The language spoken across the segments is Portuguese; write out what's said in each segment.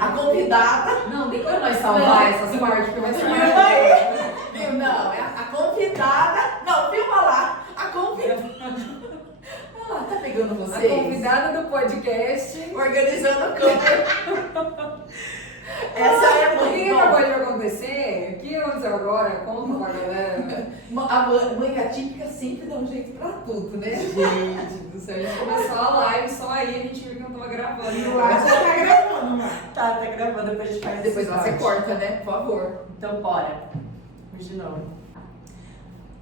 A convidada. Não, tem como nós salvar essas partes, porque vai ser mais. Não, é a convidada. Não, filma lá. A convidada. Olha lá, tá pegando vocês? A convidada do podcast. Organizando a câmera. Essa é O que muito acabou de acontecer? O que aconteceu agora? Conta pra galera. A mãe atípica sempre dá um jeito pra tudo, né? Gente do céu, a gente começou a live, só aí a gente viu que não tava gravando. Eu acho que tá gravando, mano. Tá gravando, depois a gente faz Depois esse você corte. corta, né? Por favor. Então bora. Vamos de novo.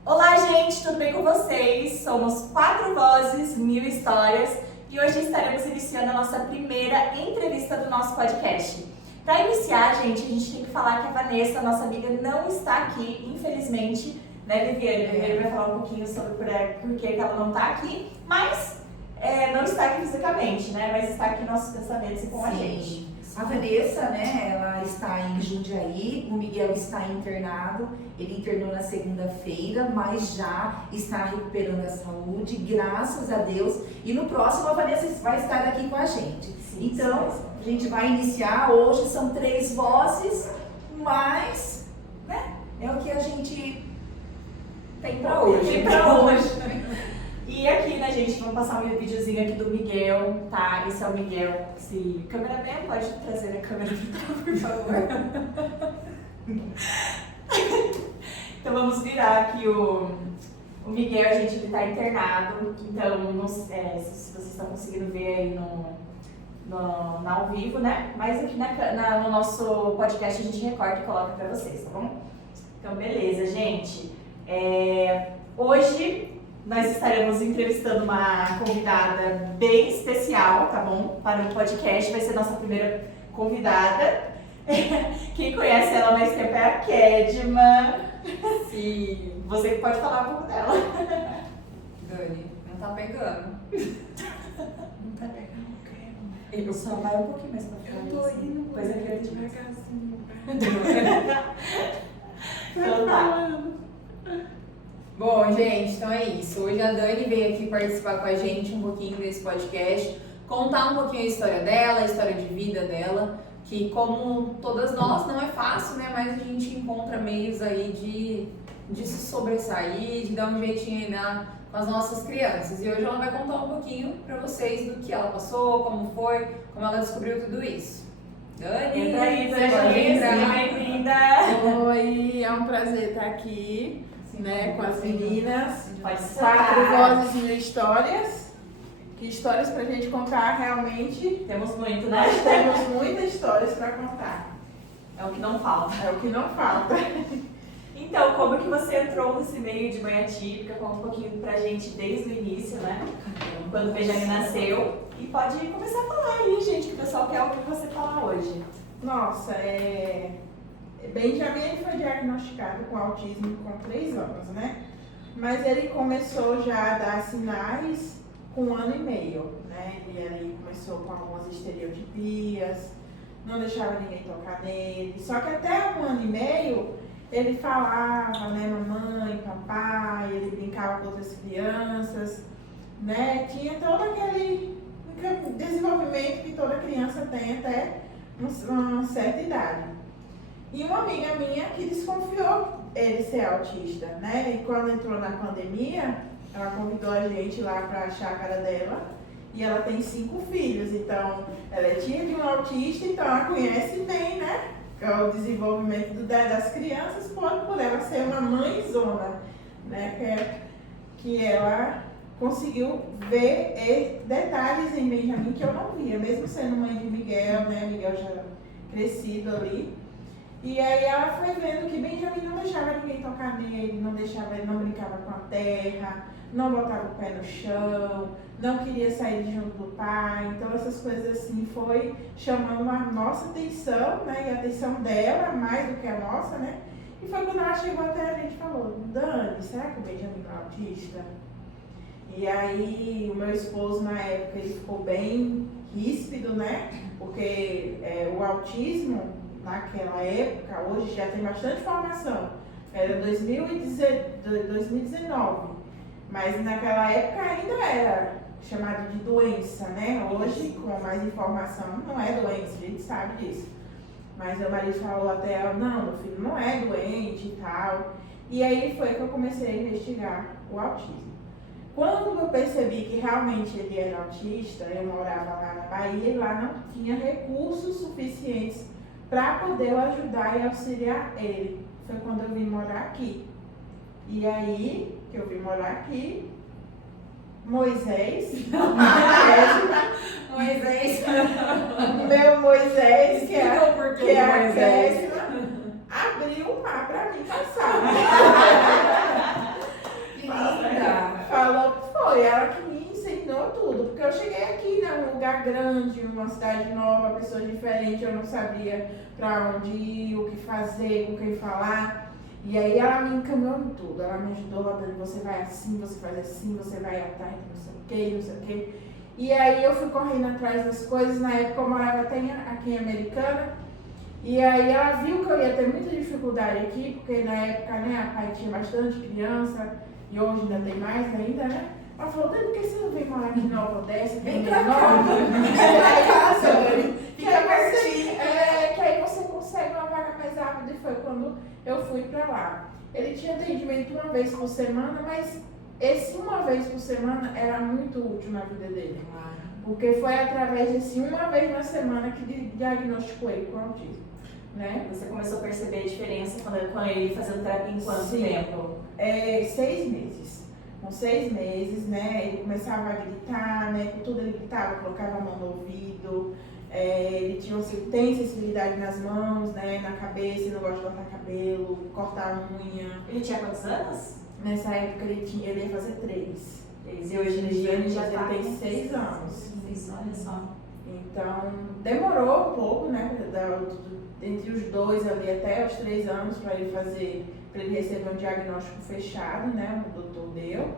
Olá, gente, tudo bem com vocês? Somos 4 vozes, 1000 histórias e hoje estaremos iniciando a nossa primeira entrevista do nosso podcast. Para iniciar, gente, a gente tem que falar que a Vanessa, nossa amiga, não está aqui, infelizmente, né, Viviane? A Viviane vai falar um pouquinho sobre por que ela não está aqui, mas não está aqui fisicamente, né? Mas está aqui em nossos pensamentos e com a gente. A Vanessa, né, ela está em Jundiaí, o Miguel está internado, ele internou na segunda-feira, mas já está recuperando a saúde, graças a Deus. E no próximo a Vanessa vai estar aqui com a gente. Sim, Então, sim. a gente vai iniciar, hoje são 3 vozes, mas, né, é o que a gente tem pra hoje. Tem pra hoje. E aqui, né, gente, vamos passar um videozinho aqui do Miguel, tá? Esse é o Miguel. Se cameraman pode trazer a câmera pra cá, por favor. Então vamos virar aqui o Miguel, gente, ele tá internado. Então, não, se vocês estão conseguindo ver aí no ao vivo, né? Mas aqui no nosso podcast a gente recorta e coloca pra vocês, tá bom? Então, beleza, gente. Hoje nós estaremos entrevistando uma convidada bem especial, tá bom? Para o podcast, vai ser nossa primeira convidada. Quem conhece ela há mais tempo é a Kedma. Sim. Você que pode falar um pouco dela. Dani, não tá pegando. Não tá pegando o creme. Só vai um pouquinho mais pra frente. Eu tô indo, Depois aqui eu te devagarzinho. Então tá. Bom, gente, então é isso. Hoje a Dani veio aqui participar com a gente um pouquinho desse podcast, contar um pouquinho a história dela, a história de vida dela, que como todas nós não é fácil, né? Mas a gente encontra meios aí de se sobressair, de dar um jeitinho aí com as nossas crianças. E hoje ela vai contar um pouquinho pra vocês do que ela passou, como foi, como ela descobriu tudo isso. Dani, Entra aí, você pode Dani, entrar. seja bem-vinda. Oi, é um prazer estar aqui, né, com as meninas. Pode 4 sentar. vozes, 1000 histórias. Que histórias pra gente contar realmente. Temos muito, né? Nós temos muitas histórias pra contar. É o que não falta. É o que não falta. Então, como que você entrou nesse meio de mãe atípica? Conta um pouquinho pra gente desde o início, né? Quando o Benjamin nasceu. E pode começar a falar aí, gente, que o pessoal quer ouvir você falar hoje. Nossa, Benjamin foi diagnosticado com autismo com 3 anos, né? Mas ele começou já a dar sinais com 1 ano e meio, né? Ele aí começou com algumas estereotipias, não deixava ninguém tocar nele. Só que até 1 ano e meio ele falava, né, mamãe, papai, ele brincava com outras crianças, né? Tinha todo aquele desenvolvimento que toda criança tem até uma certa idade. E uma amiga minha que desconfiou ele ser autista, né? E quando entrou na pandemia, ela convidou a gente lá para a chácara dela. E ela tem 5 filhos, então ela é tia de um autista, então ela conhece bem, né? O desenvolvimento das crianças, por ela ser uma mãezona, né? Que ela conseguiu ver detalhes em Benjamin que eu não via, mesmo sendo mãe de Miguel, né? Miguel já crescido ali. E aí ela foi vendo que Benjamin não deixava ninguém tocar nele, ele não brincava com a terra, não botava o pé no chão, não queria sair junto do pai. Então essas coisas assim foi chamando a nossa atenção, né? E a atenção dela, mais do que a nossa, né? E foi quando ela chegou até a gente e falou: Dani, será que o Benjamin é autista? E aí o meu esposo na época ele ficou bem ríspido, né? Porque o autismo naquela época, hoje já tem bastante informação, era 2019, mas naquela época ainda era chamado de doença, né? Hoje, com mais informação, não é doença, a gente sabe disso. Mas meu marido falou até ela, não, meu filho não é doente e tal. E aí foi que eu comecei a investigar o autismo. Quando eu percebi que realmente ele era autista, eu morava lá na Bahia e lá não tinha recursos suficientes para poder ajudar e auxiliar ele. Foi quando eu vim morar aqui. E aí, que eu vim morar aqui, Moisés, meu Moisés, que é a Kézima, abriu o mar para mim passar. Que linda! Falou que foi ela que me ensinou tudo, porque eu cheguei aqui, né, num lugar grande, numa cidade nova, pessoa diferente, eu não sabia para onde ir, o que fazer, com quem falar. E aí ela me encaminhou em tudo, ela me ajudou, Dani, você vai assim, você faz assim, você vai atrás, não sei o que, não sei o que. E aí eu fui correndo atrás das coisas, na época eu morava até aqui em Americana, e aí ela viu que eu ia ter muita dificuldade aqui, porque na época, né, a pai tinha bastante criança, e hoje ainda tem mais ainda, né? Ela falou, Dani, por que você não vem morar aqui em Nova Odessa? Vem pra cá, vem pra casa, fica pertinho. Que aí você consegue uma vaga mais rápida, e foi quando eu fui pra lá. Ele tinha atendimento uma vez por semana, mas esse uma vez por semana era muito útil na vida dele. Porque foi através desse uma vez na semana que diagnosticou ele com autismo, né? Você começou a perceber a diferença quando ele ia fazendo terapia em quanto tempo? 6 meses. Com 6 meses, né? Ele começava a gritar, né? Com tudo ele gritava, colocava a mão no ouvido. Ele tem sensibilidade nas mãos, né? Na cabeça, ele não gosta de cortar cabelo, cortar unha. Ele tinha quantos anos? Nessa época ele ia fazer 3. E hoje em dia ele já tem 6 anos. Olha só. Então, demorou um pouco, né? Entre os 2 ali até os 3 anos para ele receber um diagnóstico fechado, né? O doutor deu.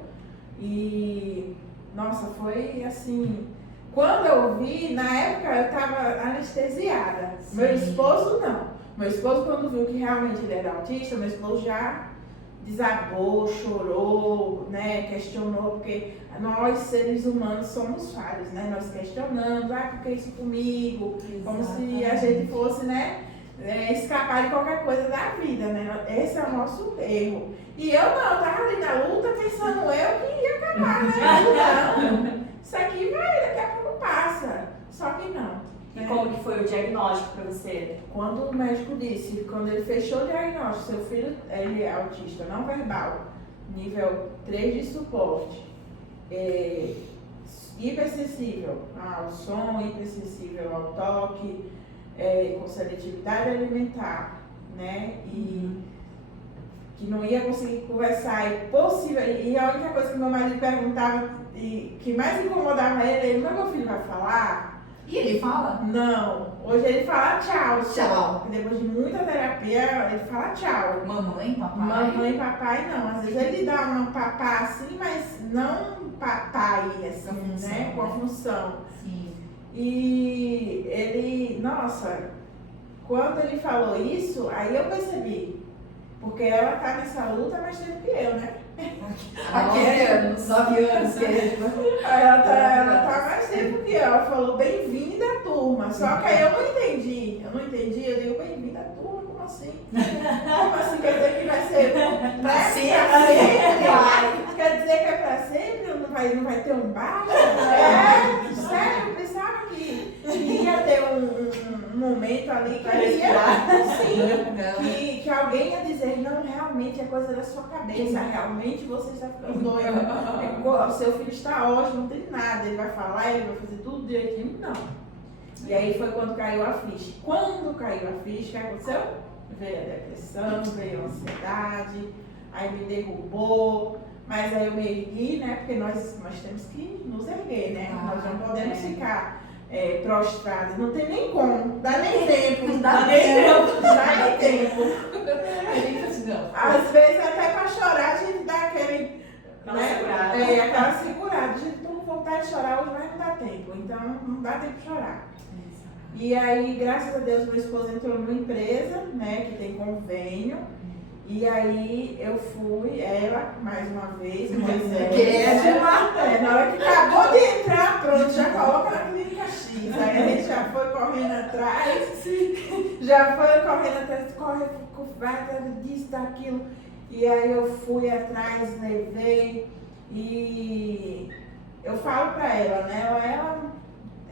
E, nossa, foi assim. Quando eu vi, na época eu estava anestesiada. Sim. Meu esposo não. Meu esposo, quando viu que realmente ele era autista, meu esposo já desabou, chorou, né, questionou, porque nós, seres humanos, somos falhos, né? Nós questionamos, por que isso comigo? Exatamente. Como se a gente fosse, né, escapar de qualquer coisa da vida, né? Esse é o nosso erro. E eu não, eu tava ali na luta pensando eu que ia acabar, né? Não, isso aqui vai, daqui a pouco passa. Só que não. E como que foi o diagnóstico para você? Quando o médico disse, quando ele fechou o diagnóstico, seu filho ele é autista não verbal, nível 3 de suporte, hipersensível ao som, hipersensível ao toque, com seletividade alimentar, né? E que não ia conseguir conversar, e a única coisa que meu marido perguntava e que mais incomodava ele, mas meu filho vai falar? E ele fala? Não. Hoje ele fala tchau. Tchau. Depois de muita terapia, ele fala tchau. Mamãe, papai? Mamãe, papai não. Às vezes ele dá uma papá assim, mas não papai, assim, função, né? Com a função. Sim. E ele, nossa, quando ele falou isso, aí eu percebi. Porque ela tá nessa luta mais tempo que eu, né? Há 9 anos. 9 anos, querido. Ela tá mais tempo que eu. Ela falou bem-vinda à turma. Só que aí eu não entendi. Eu digo bem-vinda à turma, como assim? Como assim quer dizer que vai ser pra sempre? Quer dizer que é pra sempre? Não vai ter um bar? Sério, eu pensava que ia ter um momento ali que que alguém ia dizer, não, realmente é coisa da sua cabeça, realmente você está ficando doido, o seu filho está ótimo, não tem nada, ele vai falar, ele vai fazer tudo direitinho, não. E aí foi quando caiu a ficha. Quando caiu a ficha, o que aconteceu? Veio a depressão, veio a ansiedade, aí me derrubou, mas aí eu me ergui, né, porque nós temos que nos erguer, né, nós não podemos ficar prostrados, não tem nem como, dá nem tempo, dá nem tempo. Às vezes até para chorar a gente dá aquele, aquela segurada, a gente tô com vontade de chorar hoje, mas não dá tempo, então não dá tempo de chorar. E aí, graças a Deus, meu esposo entrou numa empresa, né, que tem convênio, E aí eu fui, ela, mais uma vez, Moisés. Na hora que acabou de entrar, pronto, já coloca na clínica X. Aí a gente já foi correndo atrás, corre disso, daquilo. E aí eu fui atrás, levei, e eu falo pra ela, né? Ela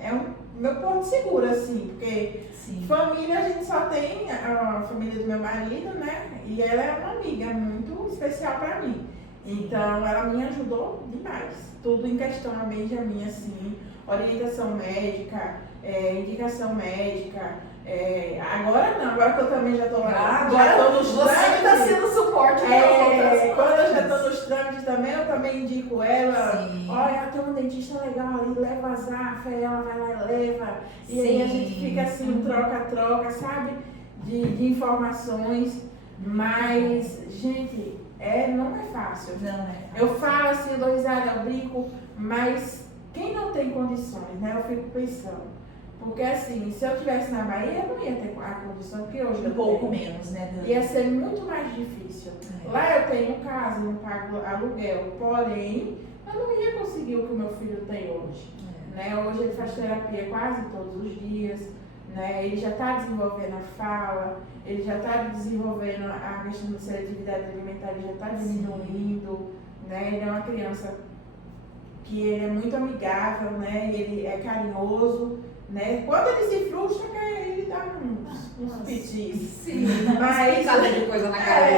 é um meu porto seguro, assim, porque Sim. família a gente só tem a família do meu marido, né? E ela é uma amiga muito especial pra mim. Então ela me ajudou demais. Tudo em questão a minha, assim, orientação médica, indicação médica. Agora não, agora que eu também já tô lá. Já tô nos você que está trâmites. sendo suporte para outras Quando eu já tô nos trâmites também, eu também indico ela. Sim. Olha, tem um dentista legal ali, leva a Zafa, ela vai lá e leva. E aí a gente fica assim, um troca-troca, sabe? De informações. Mas, gente, não é fácil. Não é. Eu falo assim, eu dou risada, eu brinco, mas quem não tem condições, né? Eu fico pensando. Porque assim, se eu estivesse na Bahia, eu não ia ter a condição que hoje eu Um pouco tenho. menos, né, Dani? Ia ser muito mais difícil. É. Lá eu tenho casa, não pago aluguel, porém, eu não ia conseguir o que o meu filho tem hoje. Né? Hoje ele faz terapia quase todos os dias, né? Ele já está desenvolvendo a fala, ele já está desenvolvendo a questão de seletividade alimentar, ele já está diminuindo, né? Ele é uma criança que ele é muito amigável, né? Ele é carinhoso, né? Quando ele se frustra, ele dá uns pitis. Sim, Mas Cada de coisa na cara.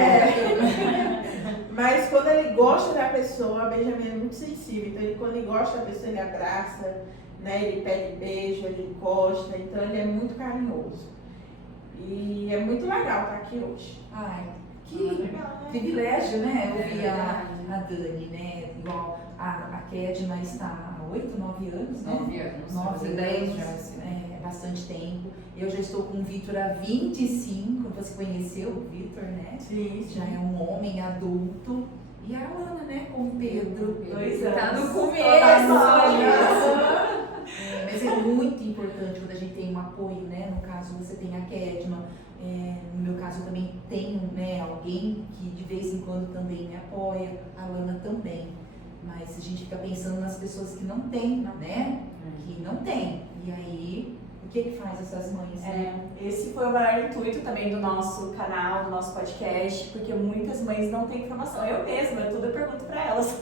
Mas quando ele gosta da pessoa, a Benjamin é muito sensível. Então, quando ele gosta da pessoa, ele abraça, né? Ele pede beijo, ele encosta. Então, ele é muito carinhoso. E é muito legal estar aqui hoje. Ai, que privilégio, né? Ouvir a Dani, né? Igual a Kedma está há 8, 9 anos, né? 9 anos. 9 10 anos, bastante tempo. Eu já estou com o Vitor há 25, você conheceu o Vitor, né? Sim, Já é um homem adulto. E a Ana, né, com o Pedro. 2 anos. Tá no Tá começo. Mas é muito importante quando a gente tem um apoio, né? No caso, você tem a Kedma. No meu caso, eu também tenho, né, alguém que de vez em quando também me apoia. A Lana também. Mas a gente fica pensando nas pessoas que não têm, né? Que não têm. E aí, o que faz essas mães, né? Esse foi o maior intuito também do nosso canal, do nosso podcast, porque muitas mães não têm informação. Eu mesma, tudo eu pergunto pra elas.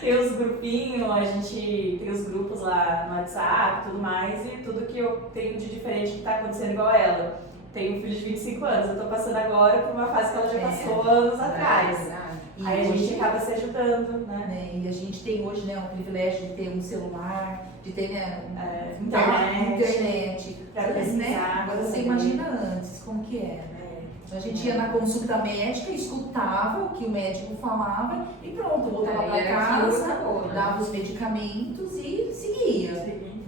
Tem os grupinhos, a gente tem os grupos lá no WhatsApp e tudo mais, e tudo que eu tenho de diferente que tá acontecendo igual a ela. Tenho um filho de 25 anos, eu tô passando agora por uma fase que ela já passou anos atrás. E Aí a hoje, gente acaba se ajudando, né? E a gente tem hoje, né, o privilégio de ter um celular, de ter, né, internet. Pra Né? pesquisar, Agora você saber. imagina antes como que era. Então a gente ia na consulta médica, escutava o que o médico falava e pronto, voltava para casa, dava os medicamentos e seguia.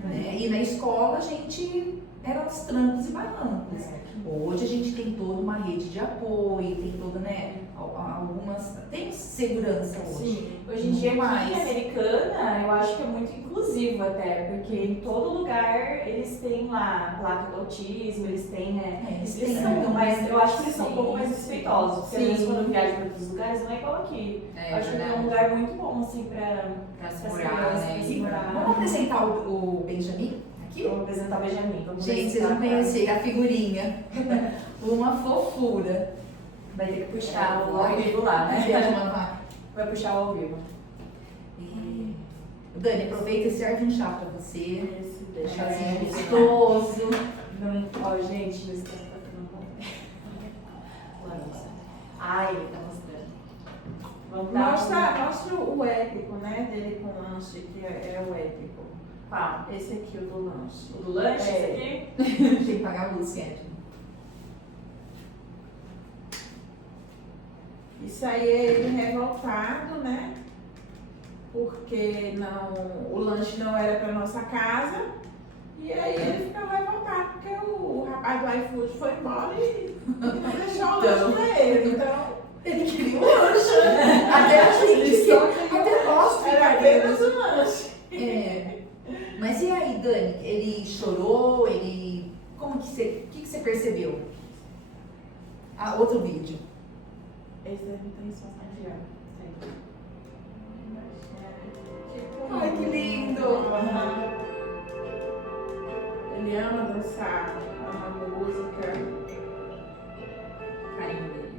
Né? E na escola a gente era aos trancos e barrancos. Hoje a gente tem toda uma rede de apoio, tem toda, né, algumas, tem segurança hoje. Sim. Hoje em dia aqui Mas- em Americana, eu acho que é muito inclusivo até, porque em todo lugar eles têm lá a placa do autismo, eles têm, né? Eles Eles têm, são mais, eu acho que eles são um sim, pouco mais respeitosos, porque às vezes sim. quando viajam para outros lugares não é igual aqui. Eu acho que é um lugar muito bom, assim, Pra as se crianças, morar, pra né? se morar. Vamos apresentar o Benjamin aqui? Vamos apresentar o Benjamin. Vamos Gente, vocês vão conhecer a figurinha. Uma fofura. Vai ter que puxar o ao vivo lá, A né? Kedma vai. Vai puxar o ao vivo. Dani, aproveita e serve um chá pra você. Esse Chazinho gostoso. Não, ó, gente, não esquece pra não comer. Ai, ele tá mostrando. Vamos dar Mostra o épico, né? Dele com lanche, que é o épico. Qual? Esse aqui, o do lanche. O do lanche, esse aqui? Tem que pagar a luz, Kedma. Isso aí é ele revoltado, né? Porque o lanche não era para nossa casa. E aí ele ficou revoltado, porque o rapaz do iFood foi embora e não deixou o lanche pra ele. Então, Ele queria um lanche. Até a gente, até nós era apenas o lanche. Mas e aí, Dani? Ele chorou? Como que você, o que você percebeu? Outro vídeo. Esse deve ter som aqui, ó. Ai, que lindo! Ele ama dançar, ama música. Carinho dele.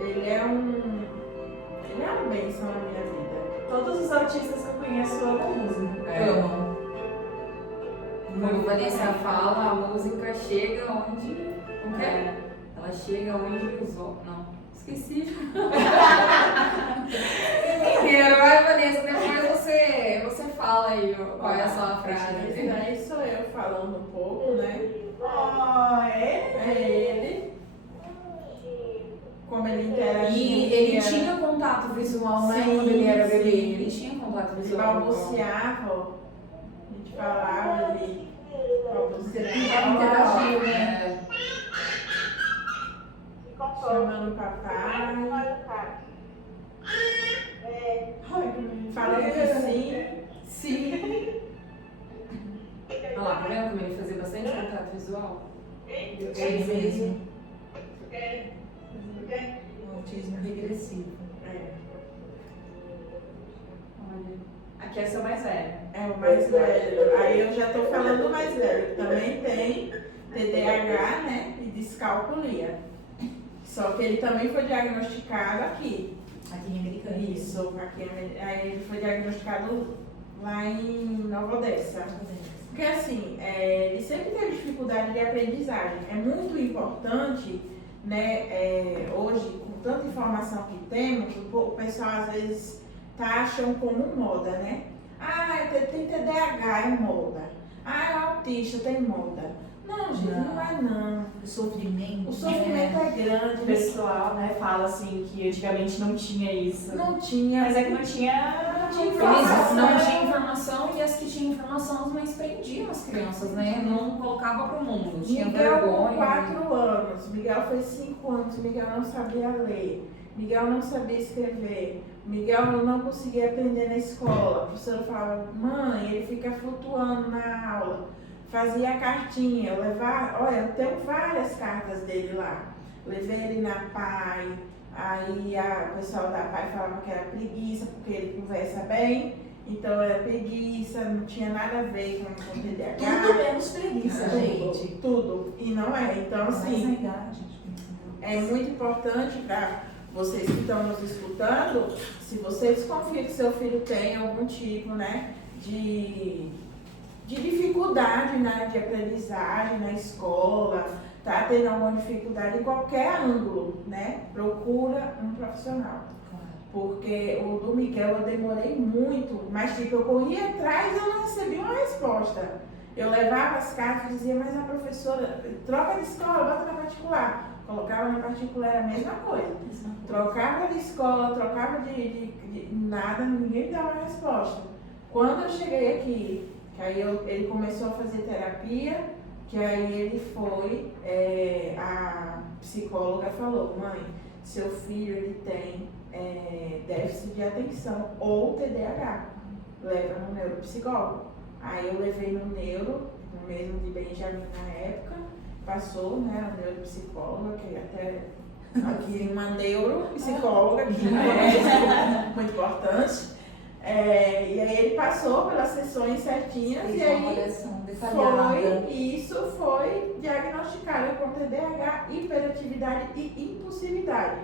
Ele é uma bênção na minha vida. Todos os autistas que eu conheço amam música. Amo. Como a Vanessa fala, a música chega onde. O quê? Ela chega onde os outros. Não, esqueci. Entenderam? Vai, Vanessa, depois você fala aí qual é a sua frase. Esse daí sou eu falando um pouco, né? É ele. Como ele interagia. E ele tinha contato visual, né? Sim, Quando ele era bebê. sim. Ele tinha contato Ele visual. balbuciava, ó. A gente falava, ele balbuciava. Interagiu, né? É. Chamando o papai. Falando que sim. Sim. Olha lá, tá vendo como ele fazia bastante contato visual? Ele mesmo. O autismo regressivo. É. Olha. Aqui é seu mais velho. É o mais velho. Aí eu já tô falando do mais velho, que também tem TDAH, né? E descalculia. Só que ele também foi diagnosticado aqui. Aqui em Americana. Isso, aqui. Aí ele foi diagnosticado lá em Nova Odessa. Porque assim, ele sempre teve dificuldade de aprendizagem. É muito importante, né, hoje, com tanta informação que temos, o pessoal às vezes taxam como moda, né? Ah, tem TDAH, é moda. Ah, é autista, tem moda. Não, gente, não é não. O sofrimento. O sofrimento é grande. O pessoal, né, fala assim que antigamente não tinha isso. Não tinha. Mas é que não tinha Eles informação. não tinham informação e as que tinham informação as mães prendiam as crianças, né? Não colocava pro mundo. Tinha Miguel com vergonha. 4 anos, Miguel foi 5 anos, Miguel não sabia ler, Miguel não sabia escrever, Miguel não conseguia aprender na escola. A professora falava, mãe, ele fica flutuando na aula. Fazia cartinha, olha, eu tenho várias cartas dele lá. Levei ele na PAI, aí o pessoal da PAI falava que era preguiça, porque ele conversa bem. Então era preguiça, não tinha nada a ver com TDAH. Tudo menos preguiça, gente. Tudo. E não é. Então, assim, Mas a idade. é muito importante para vocês que estão nos escutando, se vocês confiam que seu filho tem algum tipo, né, de dificuldade, né, de aprendizagem na escola, tá tendo alguma dificuldade em qualquer ângulo, né, procura um profissional. Porque o do Miguel eu demorei muito, mas tipo, eu corria atrás e eu não recebi uma resposta. Eu levava as cartas e dizia, mas a professora, troca de escola, bota na particular. Colocava na particular, era a mesma coisa. Trocava de escola, trocava de nada, ninguém me dava uma resposta. Quando eu cheguei aqui, que aí ele começou a fazer terapia, que aí ele foi, a psicóloga falou, mãe, seu filho ele tem déficit de atenção ou TDAH, leva no neuropsicólogo. Aí eu levei no neuro, no mesmo de Benjamin na época, passou, né, a neuropsicóloga, que até aqui uma neuropsicóloga, que é muito importante. E aí ele passou pelas sessões certinhas e aí foi diagnosticado com TDAH, hiperatividade e impulsividade.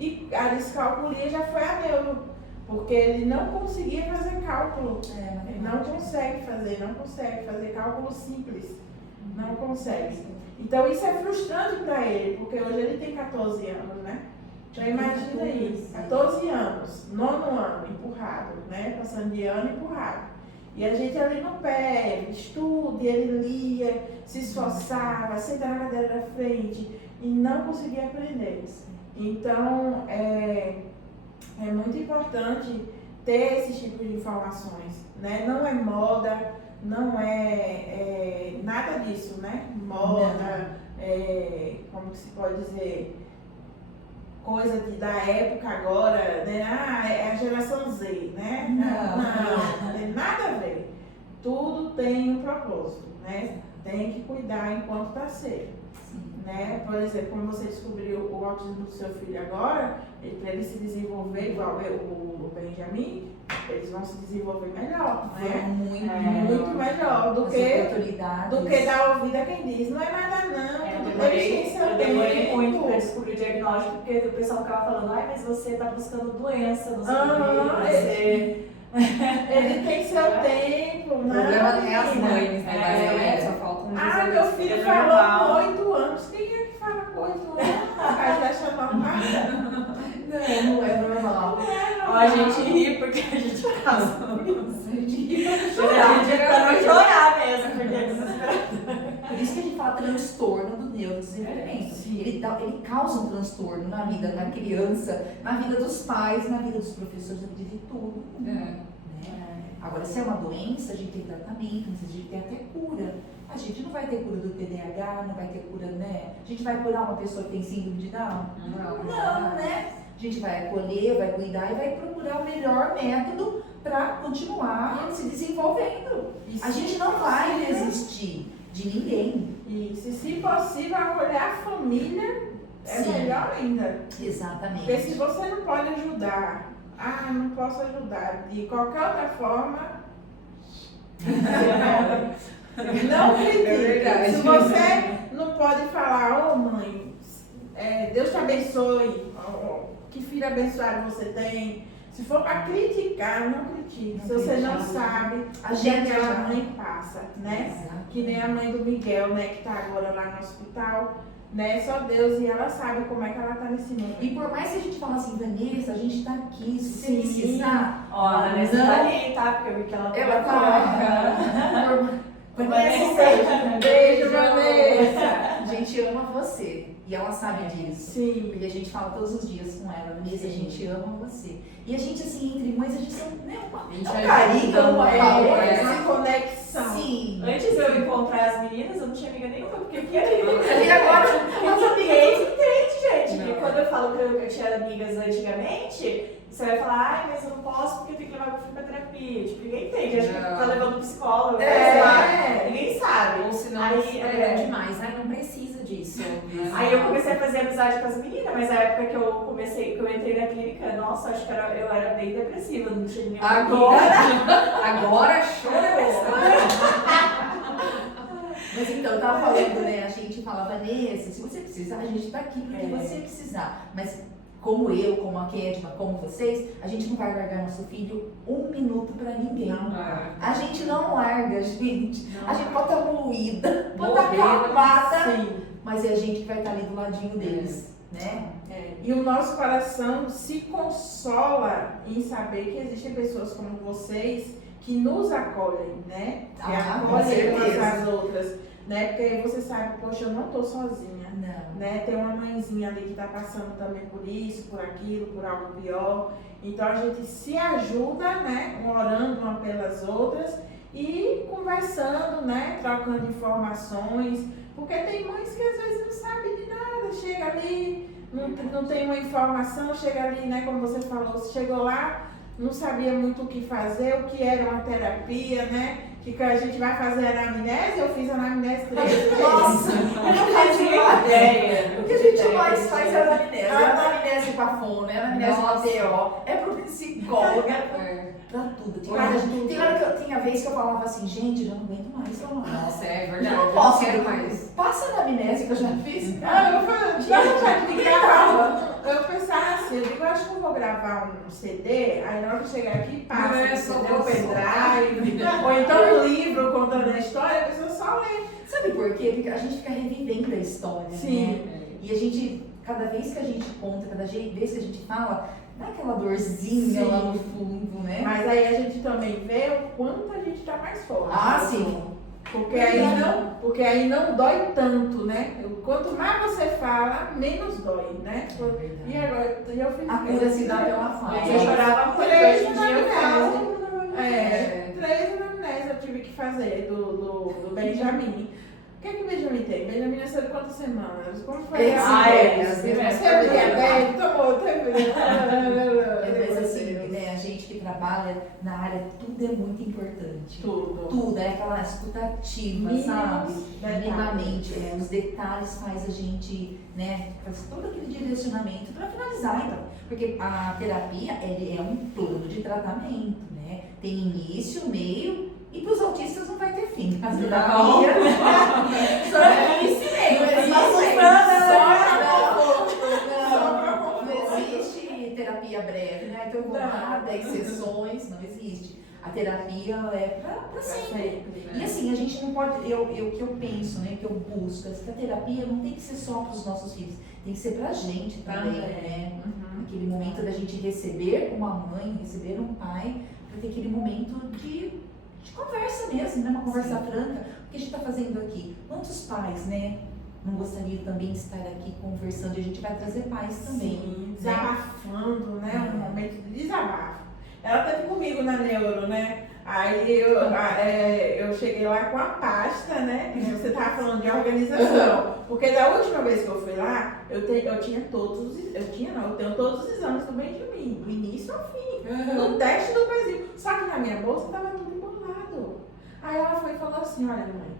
E a descalculia já foi a neuro, porque ele não conseguia fazer cálculo. Ele não consegue fazer cálculo simples. Não consegue. Então isso é frustrante para ele, porque hoje ele tem 14 anos, né? Então imagina aí, 14 anos, 9º ano, empurrado, né? Passando de ano empurrado. E a gente ali no pé, estuda, ele lia, se esforçava, sentava na cadeira da frente e não conseguia aprender. Então é muito importante ter esse tipo de informações, né? Não é moda, não é nada disso, né? Moda, como que se pode dizer, coisa da época agora, né? É a geração Z, né? Não tem nada a ver. Tudo tem um propósito, né? Tem que cuidar enquanto tá cedo. Né? Por exemplo, como você descobriu o autismo do seu filho agora, para ele se desenvolver igual o Benjamin, eles vão se desenvolver melhor, né? Muito melhor do que dar ouvido a quem diz, não é nada não, eu demorei muito para descobrir o diagnóstico, porque o pessoal ficava falando, ai, mas você tá buscando doença, não sei o que, ele tem seu tempo, O problema é as mães, né? Basicamente, só falta um Ah, meu filho falou com 8 anos. Quem é que fala com 8 anos? Vai deixar normal? Não é normal. A gente ri porque a gente passa por isso. A gente ri pra Pra não chorar mesmo, porque é desesperado. Por isso que a gente fala transtorno do neurodesenvolvimento. Ele causa um transtorno na vida da criança, na vida dos pais, na vida dos professores, na vida de tudo. Né? Agora, se é uma doença, a gente tem tratamento, a gente tem até cura. A gente não vai ter cura do TDAH, não vai ter cura, né? A gente vai curar uma pessoa que tem síndrome de Down? Não, né? A gente vai acolher, vai cuidar e vai procurar o melhor método para continuar se desenvolvendo. A gente não vai desistir de ninguém. E se possível, acolher a família é melhor ainda. Exatamente. Porque se você não pode ajudar, não posso ajudar, de qualquer outra forma, não critique. Se você não pode falar, mãe, Deus te abençoe, que filho abençoado você tem. Se for para criticar, não critique. Se você não sabe, a mãe passa, né? Exato. Que nem a mãe do Miguel, né, que tá agora lá no hospital, né? Só Deus e ela sabe como é que ela tá nesse mundo. E por mais que a gente fale assim, Vanessa, a gente tá aqui, se você precisar. Ó, a Vanessa tá ali, tá? Porque eu vi que ela tá. Vanessa, beijo, Vanessa. A gente ama você. E ela sabe disso. Sim. Porque a gente fala todos os dias com ela, Vanessa, a gente ama você. E a gente, assim, entre mães, a gente tem um carinho, uma conexão. Sim. Antes de eu encontrar as meninas, eu não tinha amiga nenhuma, porque aqui é E agora, as amigas. Entende, gente? Porque quando eu falo que eu tinha amigas antigamente, você vai falar, ai, mas eu não posso porque eu tenho que levar meu filho pra terapia. Tipo, ninguém entende. Acho que tá levando psicólogo, sei lá. Ninguém sabe. Ou senão aí, é demais. Ai, não precisa disso. Aí eu comecei a fazer amizade com as meninas, mas a época que eu entrei na clínica, nossa, acho que eu era bem depressiva, não tinha nenhuma Agora chora. Mas então, eu tava falando, né? A gente fala, Vanessa, se você precisar, a gente tá aqui porque você precisar. Mas como eu, como a Kedma, como vocês, a gente não vai largar nosso filho um minuto pra ninguém. A gente não larga, gente. A gente pode estar moída, pode estar acabada, mas é a gente que vai estar ali do ladinho deles, né? E o nosso coração se consola em saber que existem pessoas como vocês que nos acolhem, né? Que acolhem umas às outras, né? Porque você sabe, poxa, eu não tô sozinha. Não. Né? Tem uma mãezinha ali que está passando também por isso, por aquilo, por algo pior. Então a gente se ajuda, né? Orando uma pelas outras e conversando, né? Trocando informações. Porque tem mães que às vezes não sabem de nada, chega ali, não tem uma informação, chega ali, né? Como você falou, chegou lá, não sabia muito o que fazer, o que era uma terapia, né? Que a gente vai fazer anamnese, eu fiz anamnese 3 vezes. Nossa, eu não fazia ideia. O que a gente mais faz é anamnese. É anamnese pra fono, é anamnese pra PO, é pro psicólogo, pra tudo. Tinha vez que eu falava assim, gente, eu já não aguento mais falar. Nossa, é verdade. Eu não posso quero mais. Passa a anamnese que eu já fiz. Eu pensava assim, eu acho que eu vou gravar um CD, aí na hora que chegar aqui, passa o pendrive, ou então um livro contando a história, a pessoa só lê. Sabe por quê? Porque a gente fica revivendo a história, né? E a gente, cada vez que a gente conta, cada vez que a gente fala, dá aquela dorzinha lá no fundo, né? Mas aí a gente também vê o quanto a gente tá mais forte. Sim. Porque aí não dói tanto, né? Quanto mais você fala, menos dói, né? E agora, eu fiz a cura se dá pela fala. Eu chorava muito, hoje em dia eu falo. 3 anamneses eu tive que fazer do Benjamin. O que é que o Benjamin tem? Benjamin nasceu de quantas semanas? Como foi? Teve diabetes, tomou, teve. Mas assim, né, a gente que trabalha na área, tudo é muito importante. Tudo. É aquela escuta ativa, Mínimos sabe? detalhes. Minimamente. Os detalhes faz a gente, né, faz todo aquele direcionamento para finalizar, então. Porque a terapia, ele é um plano de tratamento, né? Tem início, meio, e para os autistas não vai ter fim. A terapia só é início e meio. Não existe terapia breve, né? Então eu vou lá, 10 sessões, não existe. A terapia é para sempre. E assim, a gente não pode, o que eu penso, né, que eu busco, é que a terapia não tem que ser só para os nossos filhos, tem que ser pra gente também, né? Aquele momento da gente receber uma mãe, receber um pai, para ter aquele momento de conversa mesmo, né? Uma conversa franca. O que a gente está fazendo aqui? Quantos pais, né, não gostariam também de estar aqui conversando? E a gente vai trazer pais também. Sim, desabafando, né? Um momento de desabafo. Ela teve comigo na Neuro, né? Aí eu cheguei lá com a pasta, né? Que você estava falando de organização. Porque da última vez que eu fui lá, eu tenho todos os exames do Benjamin, do início ao fim. No teste do pezinho. Só que na minha bolsa estava tudo embolado. Aí ela foi e falou assim, olha mãe,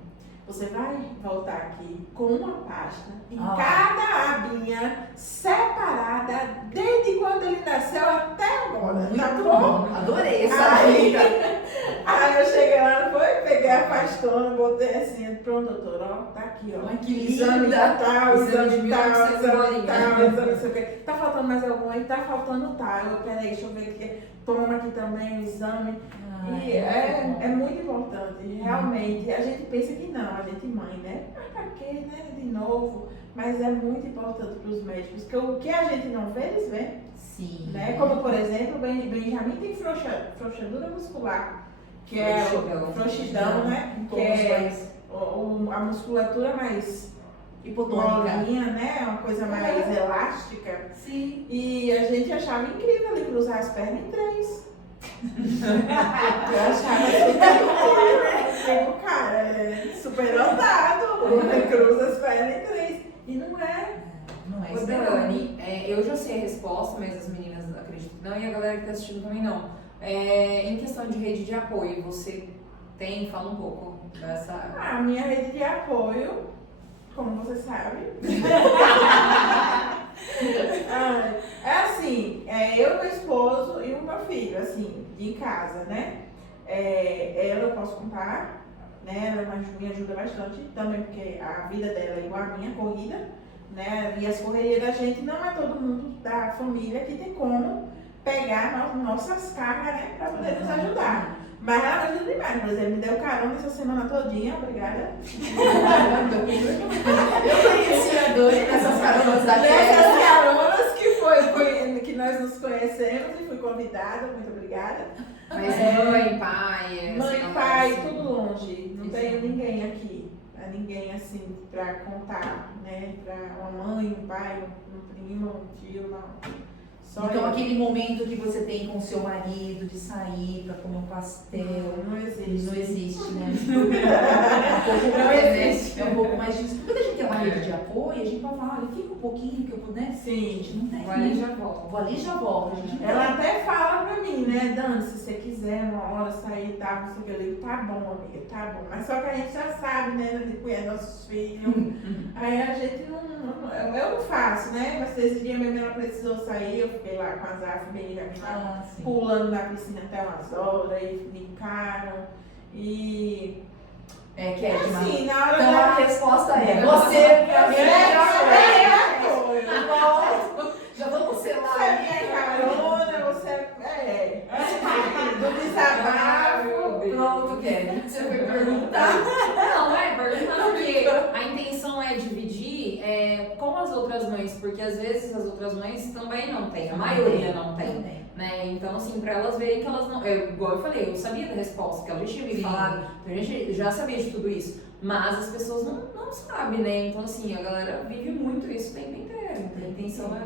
você vai voltar aqui com uma pasta em cada abinha separada, desde quando ele nasceu até agora. Muito Tá bom, adorei essa Aí, dica. aí eu cheguei lá, não foi? Peguei a pastona, botei assim, pronto, doutor, ó, tá aqui, ó. Ai, que Exame linda. tal, Exame de exame tal, 1900 exame bolinha. tal, exame não sei o quê. Tá faltando mais algum aí? Tá faltando tal. Peraí, deixa eu ver aqui. Toma aqui também o exame. E é muito importante, realmente. A gente pensa que não, a gente mãe, né? Mas pra quê, né? De novo. Mas é muito importante para os médicos, porque o que a gente não vê, eles veem. Sim. Né? Como, por exemplo, o Benjamin tem frouxadura muscular, que é frouxidão, né? Que é a musculatura mais molinha, né? Uma coisa mais elástica. Sim. E a gente achava incrível ele cruzar as pernas em 3. Eu achava super incrível, né? O cara é super andado, ele cruza as pernas em 3. E não é. Não é Ô, Dani, eu já sei a resposta, mas as meninas acreditam que não e a galera que está assistindo também não. Em questão de rede de apoio, você tem? Fala um pouco dessa. A minha rede de apoio, como você sabe, é assim, eu, meu esposo e o meu filho, assim, de casa, né? Ela eu posso contar, né? Ela me ajuda bastante também, porque a vida dela é igual a minha corrida, né? E as correrias da gente, não é todo mundo da família que tem como pegar nossas cargas, né? Para poder nos ajudar. Mas ela me ajuda demais, por exemplo, me deu carona essa semana todinha, obrigada. Eu conheci a Dani nessas caronas da Nessas Terra. caronas que nós nos conhecemos e fui convidada, muito obrigada. Mas mãe, pai, Mãe, essa pai, galera, assim. tudo longe. Não tenho ninguém aqui. Ninguém assim pra contar, né? Pra uma mãe, um pai, um primo, um tio, não. Só Então eu. aquele momento que você tem com o seu marido de sair para comer um pastel, Não existe. não existe, né? Não existe. É um pouco mais difícil. Quando a gente tem uma rede de apoio, a gente pode falar, olha, fica um pouquinho que eu puder. A Sim. gente não tem. Vou ali e já volto. Vou ali e já volto. A gente não Ela tem. até fala pra mim, né, Dani, se você quiser uma hora sair e tal, não sei o que, eu digo, tá bom, amiga, tá bom. Mas só que a gente já sabe, né, de cuidar nossos filhos. Aí a gente eu não faço, né? Mas esse dia mesmo ela precisou sair, eu fiquei lá com as afas, bem lá, Sim. pulando na piscina até umas horas, e brincaram. E Que é demais. assim, na hora Então a da. resposta é você pra mim é apoio. Já vamos selar Você é aí. minha carona, você do desabafo. Pronto, Kelly. Você foi perguntar. Não, perguntando porque a intenção é dividir com as outras mães, porque às vezes as outras mães também não têm, a maioria não tem. Também. Né? Então, assim, pra elas verem que elas não. Igual eu falei, eu sabia da resposta, que ela já tinha me falado, então a gente já sabia de tudo isso. Mas as pessoas não sabem, né? Então, assim, a galera vive muito isso o tempo inteiro. Então, a intenção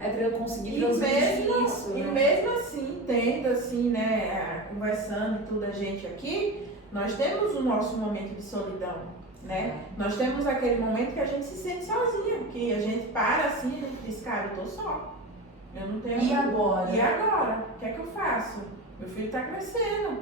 é pra eu conseguir E transmitir isso. e Né? mesmo assim, tendo assim, né, conversando e tudo a gente aqui, nós temos o nosso momento de solidão, né? Nós temos aquele momento que a gente se sente sozinha, que a gente para assim, a gente diz, cara, eu tô só. Eu não tenho. E agora? E agora? O que é que eu faço? Meu filho tá crescendo.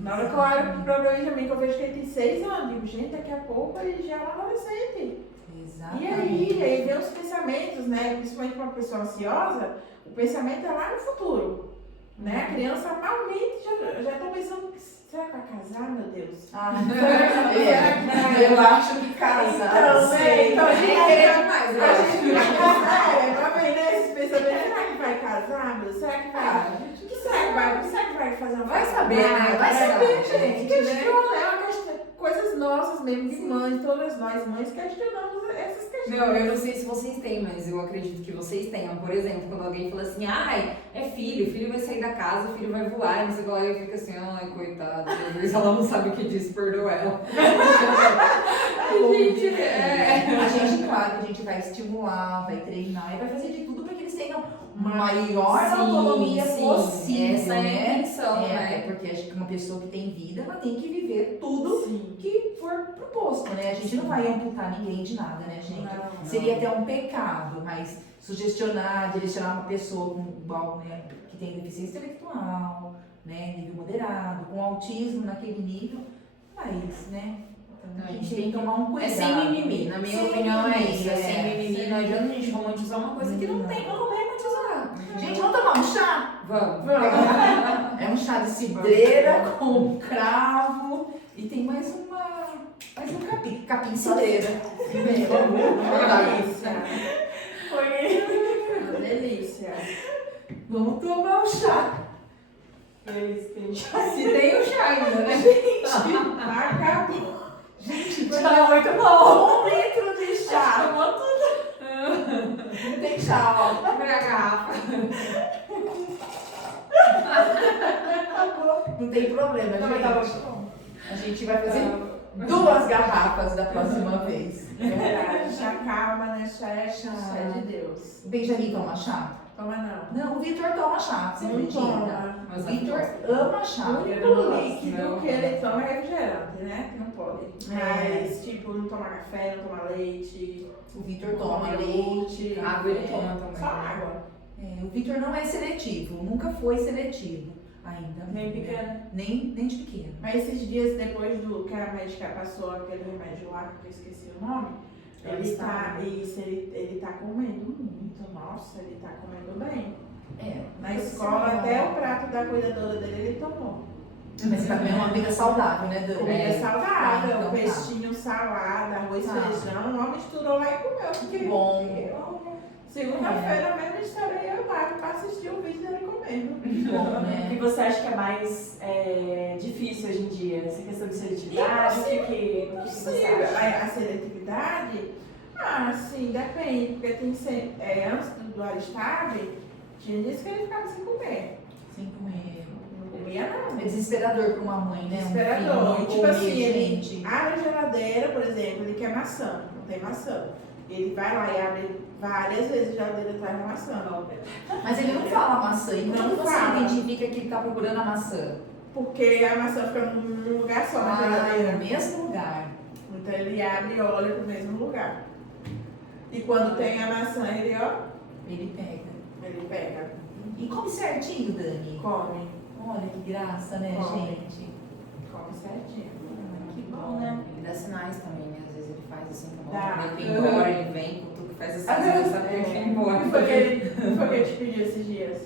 Na hora que eu olho pro Benjamin, que eu vejo que ele tem 6 anos, digo, gente, daqui a pouco ele já é um adolescente. Exatamente. E aí vem os pensamentos, né? Principalmente para uma pessoa ansiosa, o pensamento é lá no futuro. Né? A criança malmente já tá pensando, será que vai casar, meu Deus? Eu acho que casar. Então a gente querer demais, né? a gente vai casar, pra vender esses pensamentos, será que vai casar, meu Deus? Será que vai? O que será que vai fazer uma Vai faculdade? saber, né? Vai saber, Vai gente. saber, Questiona, é uma questão, coisas nossas mesmo, de mães, todas nós mães questionamos essas questões. Não, eu não sei se vocês têm, mas eu acredito que vocês tenham. Por exemplo, quando alguém fala assim, ai, é filho, o filho vai sair da casa, o filho vai voar, e não sei o que lá, eu fico assim, ai, coitada, Jesus, ela não sabe o que disse, perdoa ela. A gente, claro, a gente vai estimular, vai treinar e vai fazer de tudo para que eles tenham maior Sim, autonomia sim, possível, essa é a né? intenção, Até né? porque acho que uma pessoa que tem vida, ela tem que viver tudo Sim. que for proposto, né? A gente não vai amputar ninguém de nada, né, gente? Não. Seria até um pecado, mas sugestionar, direcionar uma pessoa com igual, né, que tem deficiência intelectual, né, nível moderado, com autismo naquele nível, mas, né? Então, a gente tem que tomar um cuidado. É sem mimimi, na minha Sem opinião é mimimi, isso, é sem mimimi, sem não adianta a gente romantizar uma coisa que não Não. tem como romantizar. Gente, vamos tomar um chá? Vamos. É um chá de cidreira com cravo e tem mais um capim cidreira. Delícia. Foi Uma delícia. Vamos tomar um chá. Se tem o chá ainda, né? Acabou. Tá muito bom. 1 litro de chá. Tomou tudo. Não tem chá, ó. Abre a garrafa. Não tem problema, Não, mas tá gente. muito bom. A gente vai fazer 2 garrafas da próxima vez. É verdade. Chá calma, né? Chá é de Deus. O Benjamin toma chá? Toma não. Não, o Vitor toma chá. Você Não acredita? toma. O Vitor ama chá. O único Eu não gosto, líquido não. que ele toma é refrigerante, né? Que não pode. É. Mas, tipo, não toma café, não toma leite. O Vitor toma leite. Água ele toma também. Só água. O Vitor não é seletivo, nunca foi seletivo ainda. Nem pequeno. Nem de pequeno. Mas esses dias depois do que a médica passou aquele remédio lá, que eu esqueci o nome, ele tá comendo muito. Nossa, ele tá comendo bem. Na escola, até o prato da cuidadora dele, ele tomou. Mas você tá comendo uma comida saudável, né, Dani? Comida saudável, então tá. peixinho, salada, arroz, Tá. feijão, não misturou lá e comeu. Porque Que bom. segunda-feira mesmo estarei eu lá pra assistir o vídeo dele comendo. Que bom, O né? que você acha que é mais difícil hoje em dia? Essa questão de seletividade? O que você Possível. acha? A seletividade, sim, depende. Porque tem antes do Aristarve, tinha dias que ele ficava sem comer. Sem comer. Não comia nada. É desesperador pra uma mãe, né? Desesperador. Um filho não Tipo comer, assim, ele gente. abre a geladeira, por exemplo, ele quer maçã, não tem maçã. Ele vai lá e abre várias vezes a geladeira e traz a maçã. Mas ele não fala maçã. E Não como você fala. identifica que ele tá procurando a maçã? Porque a maçã fica num lugar só na No geladeira. mesmo lugar. Então ele abre e olha pro mesmo lugar. E quando tem a maçã, ele Ele pega. pega, E come certinho, Dani. come Olha que graça, né, Come. gente? come certinho. Que bom, né? Ele dá sinais também, né? Às vezes ele faz assim, com a Dá. mão, ele vem embora, ele vem, cutuca, faz assim, você não sabe que ele vem embora. O que foi que ele te pediu esses dias?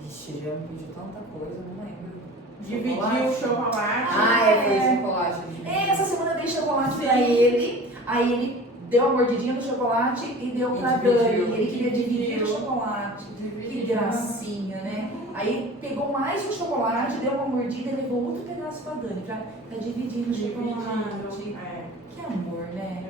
Vixe, já me pediu tanta coisa, eu não lembro. Dividiu o chocolate. Foi o chocolate. Essa semana eu dei chocolate Sim. pra ele. Aí ele deu uma mordidinha no chocolate e deu E pra dividiu. Dani. Ele queria dividir o Dividiu. chocolate. Que Dividiu. gracinha, né? Aí pegou mais um chocolate, deu uma mordida e levou outro pedaço pra Dani. Pra dividir o chocolate. É. Que amor, né?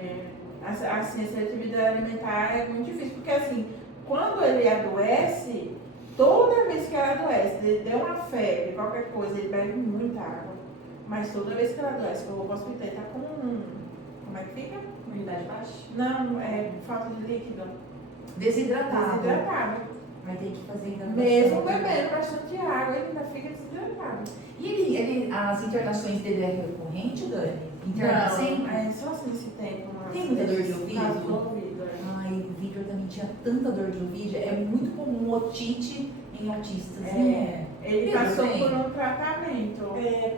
Assim, a seletividade alimentar é muito difícil, porque assim, quando ele adoece, toda vez que ela adoece, ele deu uma febre, qualquer coisa, ele bebe muita água. Mas toda vez que ela adoece, que eu vou pro hospital, ele tá com como é que fica? Imunidade baixa? Não, falta de líquido. Desidratado. Desidratado. Vai ter que fazer hidratação. Mesmo bebendo bastante água, ele ainda fica desidratado. E as internações dele é recorrente, Dani? Sim? É só assim esse tempo. Mas Tem muita dor de ouvido? Caso do ouvido, é. Ai, o Victor também tinha tanta dor de ouvido. É muito comum otite em autistas, É. né? Ele Pedro passou tem? por um tratamento.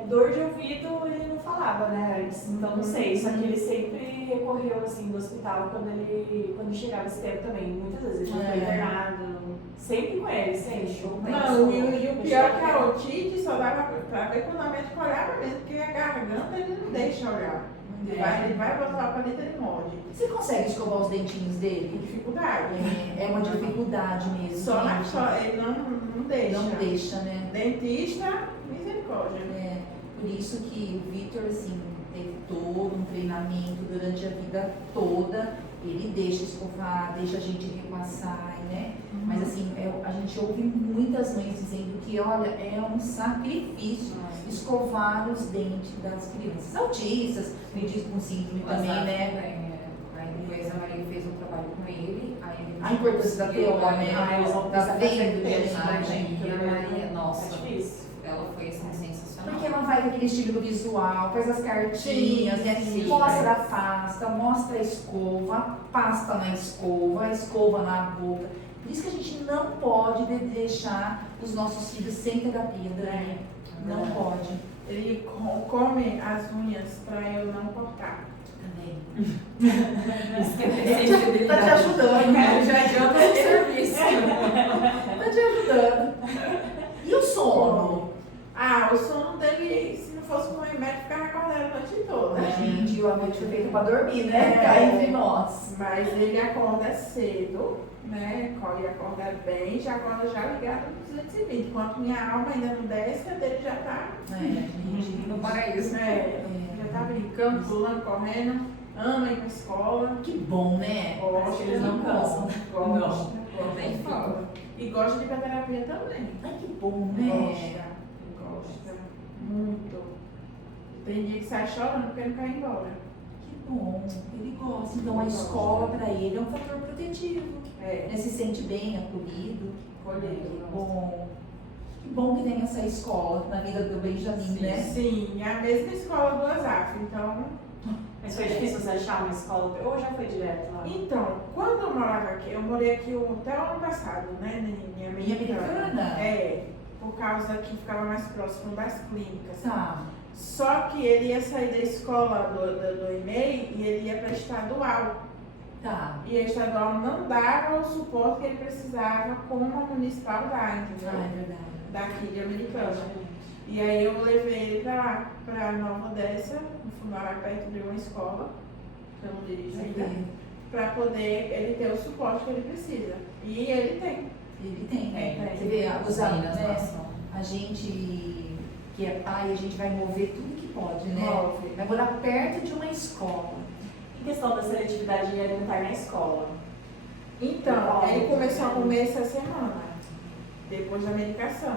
Dor de ouvido ele não falava, né, antes, então não sei. Só que ele sempre recorreu, assim, do hospital quando chegava esse tempo também. Muitas vezes ele foi internado, sempre com ele, sempre. Não, e o pior é que a otite só dava pra ver quando a médica olhava mesmo, porque a garganta ele não deixa olhar. Ele vai botar lá pra dentro e ele morde. Você consegue escovar os dentinhos Com dele? dificuldade. É uma dificuldade mesmo. Só na gente. ele não deixa. Não deixa, né? Dentista, misericórdia. É, por isso que o Vitor, assim, teve todo um treinamento durante a vida toda. Ele deixa escovar, deixa a gente repassar, né? Mas assim, a gente ouve muitas mães dizendo que, olha, é um sacrifício escovar os dentes das crianças. Autistas, medidos com síndrome também, né? Aí depois a Maria fez um trabalho com ele, aí ele A importância da TO, né? Das vendas, E a Maria, É nossa, difícil. ela foi assim sensacional. porque ela vai com aquele estilo visual, faz as cartinhas, Sim, né? sim. Mostra a pasta, mostra a escova, pasta na escova, a escova na boca. Por isso que a gente não pode deixar os nossos filhos sem terapia, Dani. Não pode. Ele come as unhas pra eu não cortar. Também. Sensibilidade. Tá te ajudando, né? Já adianta o serviço. Tá te ajudando. E o sono? Ah, o sono dele, se não fosse com remédio, ficava acordado a noite toda. Gente, a noite foi feita pra dormir, né? É. Cá entre nós. Mas ele acorda cedo, né? Ele acorda bem, já acorda já ligado no 220. Enquanto minha alma ainda não desce, a dele já tá, Gente. No paraíso. já tá brincando, pulando, correndo, ama ir pra escola. Que bom, né? Gosta, eles não cansam. Gosta, Nem gosta. fala. E gosta de ir pra terapia também. Ai, que bom, né? Gosta muito. Tem dia que sai chorando porque não quer ir embora. Que bom. Ele gosta. Então a escola pra ele é um fator protetivo. É, Ele se sente bem, acolhido. colhido. Que bom. Que bom que tem essa escola na vida do Benjamin, né? Sim, é a mesma escola do Azaf, então. Mas foi difícil você achar uma escola, ou já foi direto lá? Então, quando eu morava aqui, eu morei aqui até o ano passado, né? Minha Minha americana? É, por causa que ficava mais próximo das clínicas. Tá. Só que ele ia sair da escola do EMEI e ele ia para estadual. Tá. E a estadual não dava o suporte que ele precisava como a municipal dá, Ah, entendeu? é verdade. Daqui de Americana. E aí eu levei ele pra lá, pra Nova Odessa, no fundo lá perto de uma escola, que eu não dirijo ainda, pra poder ele ter o suporte que ele precisa. E ele tem. Ele tem. É, Você vê, os alunos, Meninas, né? nossa. A gente que é pai, a gente vai mover tudo que pode, né? Move. Vai morar perto de uma escola. Em questão da seletividade alimentar na escola. Então, ele começou a comer essa semana, depois da medicação.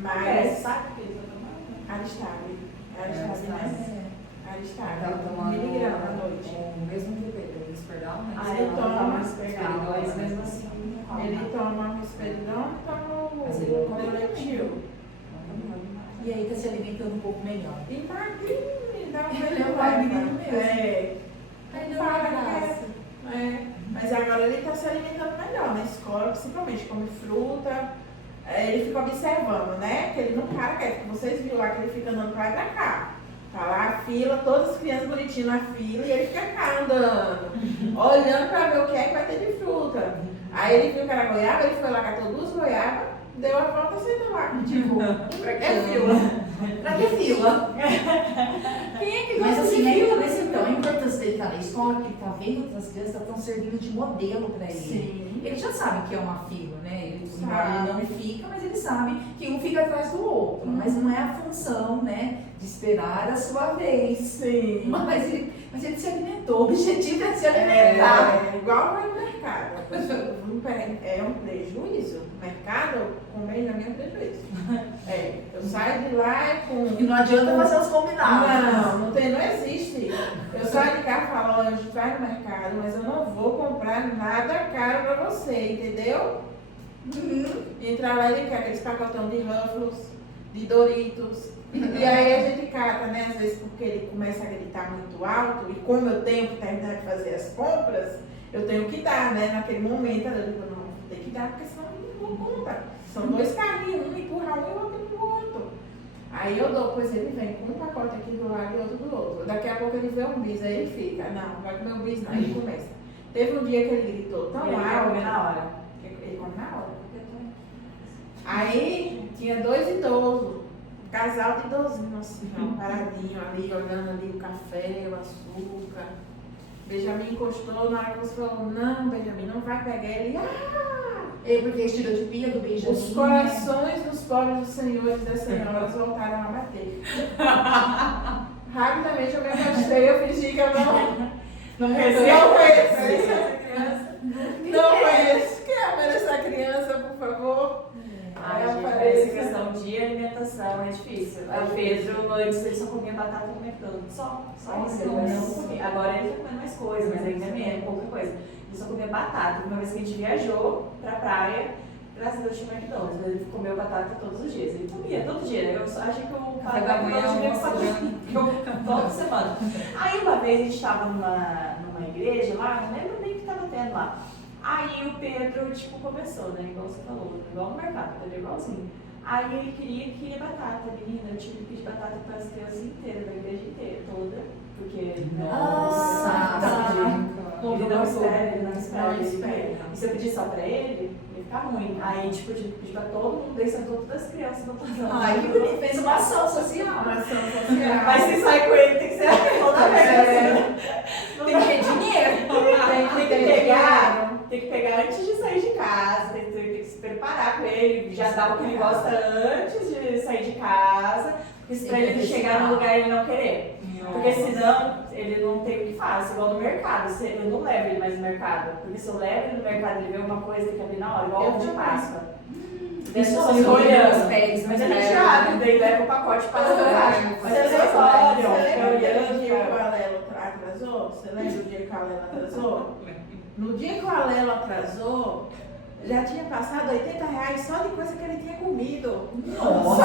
Mas sabe o que ele tá tomando? Aristarbe, Aristarbe. né? Ela Aristarbe, tomando miligrama à noite. o mesmo que o Risperdal, né? Ah, Ele ela toma toma Risperdal, mas mesmo assim não rola. Ele toma o risperidão e toma Mas ele não o come Deletil. E aí tá se alimentando um pouco melhor. E magrinho, dá uma Ele é um magrinho mesmo. É. Aí Não deu uma para, graça. Mas agora ele está se alimentando melhor na escola, principalmente come fruta. Ele fica observando, né? Que ele não para quieto. Vocês viram lá que ele fica andando pra lá e pra cá. Tá lá a fila, todas as crianças bonitinhas na fila e ele fica cá andando, olhando pra ver o que é que vai ter de fruta. Aí ele viu que era goiaba, ele foi lá, catou 2 goiabas, deu a volta e sentou lá. Tipo, é fila. Pra que fila? Quem é que Mas gosta assim, de aí fila? talvez então a importância dele estar na escola, que ele tá vendo que as crianças estão servindo de modelo pra ele. Sim. Ele já sabe que é uma fila, né? Ele, Sabe. embora ele não fica, mas ele sabe que um fica atrás do outro. Mas não é a função, né? De esperar a sua vez. Sim. Mas ele se alimentou. O objetivo é se alimentar. É igual vai no mercado. É um prejuízo. O mercado, comer na minha é um prejuízo. Eu saio de lá com. E não adianta fazer os combinados. Não existe. Eu saio de cá e falo, olha, a gente vai no mercado, mas eu não vou comprar nada caro pra você, entendeu? Entrar lá e quer aqueles pacotão de Ruffles, de Doritos. E aí a gente cata, né? Às vezes porque ele começa a gritar muito alto, e como eu tenho que terminar de fazer as compras, eu tenho que dar, né? Naquele momento, eu digo, não, tem que dar, porque senão eu não dou conta. São 2 carrinhos, um empurra um e o outro empurra o outro. Aí eu dou, pois ele vem com um pacote aqui do lado e outro do outro. Daqui a pouco ele vê um bis, aí ele fica, não vai comer um bis não, aí ele começa. Teve um dia que ele gritou tão Ele quer alto. comer na hora. Ele come na hora. Aí tinha 2 idosos, um casal de idosinhos assim, ó, paradinho ali, olhando ali o café, o açúcar. Benjamin encostou, na hora que você falou, não, Benjamin, não vai pegar ele. Porque estereotipia do Benjamin. Os corações dos pobres dos senhores e das senhoras voltaram a bater. Rapidamente eu me afastei, eu fingi que eu não conheço essa criança. Não conheço. Quem é essa criança, por favor? Ai, gente, essa questão de alimentação é difícil. O Pedro, antes ele só comia batata no McDonald's. Só isso. Ele não comia. Agora ele tá comendo mais coisa, mas ainda é menos, pouca coisa. Ele só comia batata. Uma vez que a gente viajou pra praia, graças a Deus tinha McDonald's, mas ele comeu batata todos os dias. Ele comia todo dia. Eu só achei que eu pagava toda semana. Aí uma vez a gente estava numa igreja lá, não lembro nem o que estava tendo lá. Aí o Pedro, tipo, começou, né? Igual você falou, igual no mercado, Pedro igualzinho. Aí ele queria batata, menina. Eu tive que pedir batata para as crianças inteiras, da igreja inteira, toda. Porque. Nossa, Ele não espera, ele não espera. Não espera. E se eu pedir só pra ele, ia ficar ruim. Aí, tipo, eu tive que pedir pra todo mundo, daí sentou todas as crianças no plantão. Ai, que bonito. Fez uma ação social. Uma ação social. Mas se sai com ele, tem que ser toda vez. Tem que ter dinheiro. Tem que pegar antes de sair de casa, tem que se preparar com ele, já dar o que ele gosta antes de sair de casa, porque pra ele chegar no lugar e ele não querer. Porque senão ele não tem o que fazer, igual no mercado. Eu não levo ele mais no mercado, porque se eu levo ele no mercado e ele vê uma coisa, tem que abrir na hora, igual ovo de Páscoa. Isso As pessoas sim, olhando, pés, mas a pés. gente abre, daí leva o pacote para lá. Mas as pessoas olham, Você lembra olhando, o dia que o Alelo atrasou? Você lembra o dia que o Alelo atrasou? No dia que o Alelo atrasou, já tinha passado R$80 só de coisa que ele tinha comido. Nossa.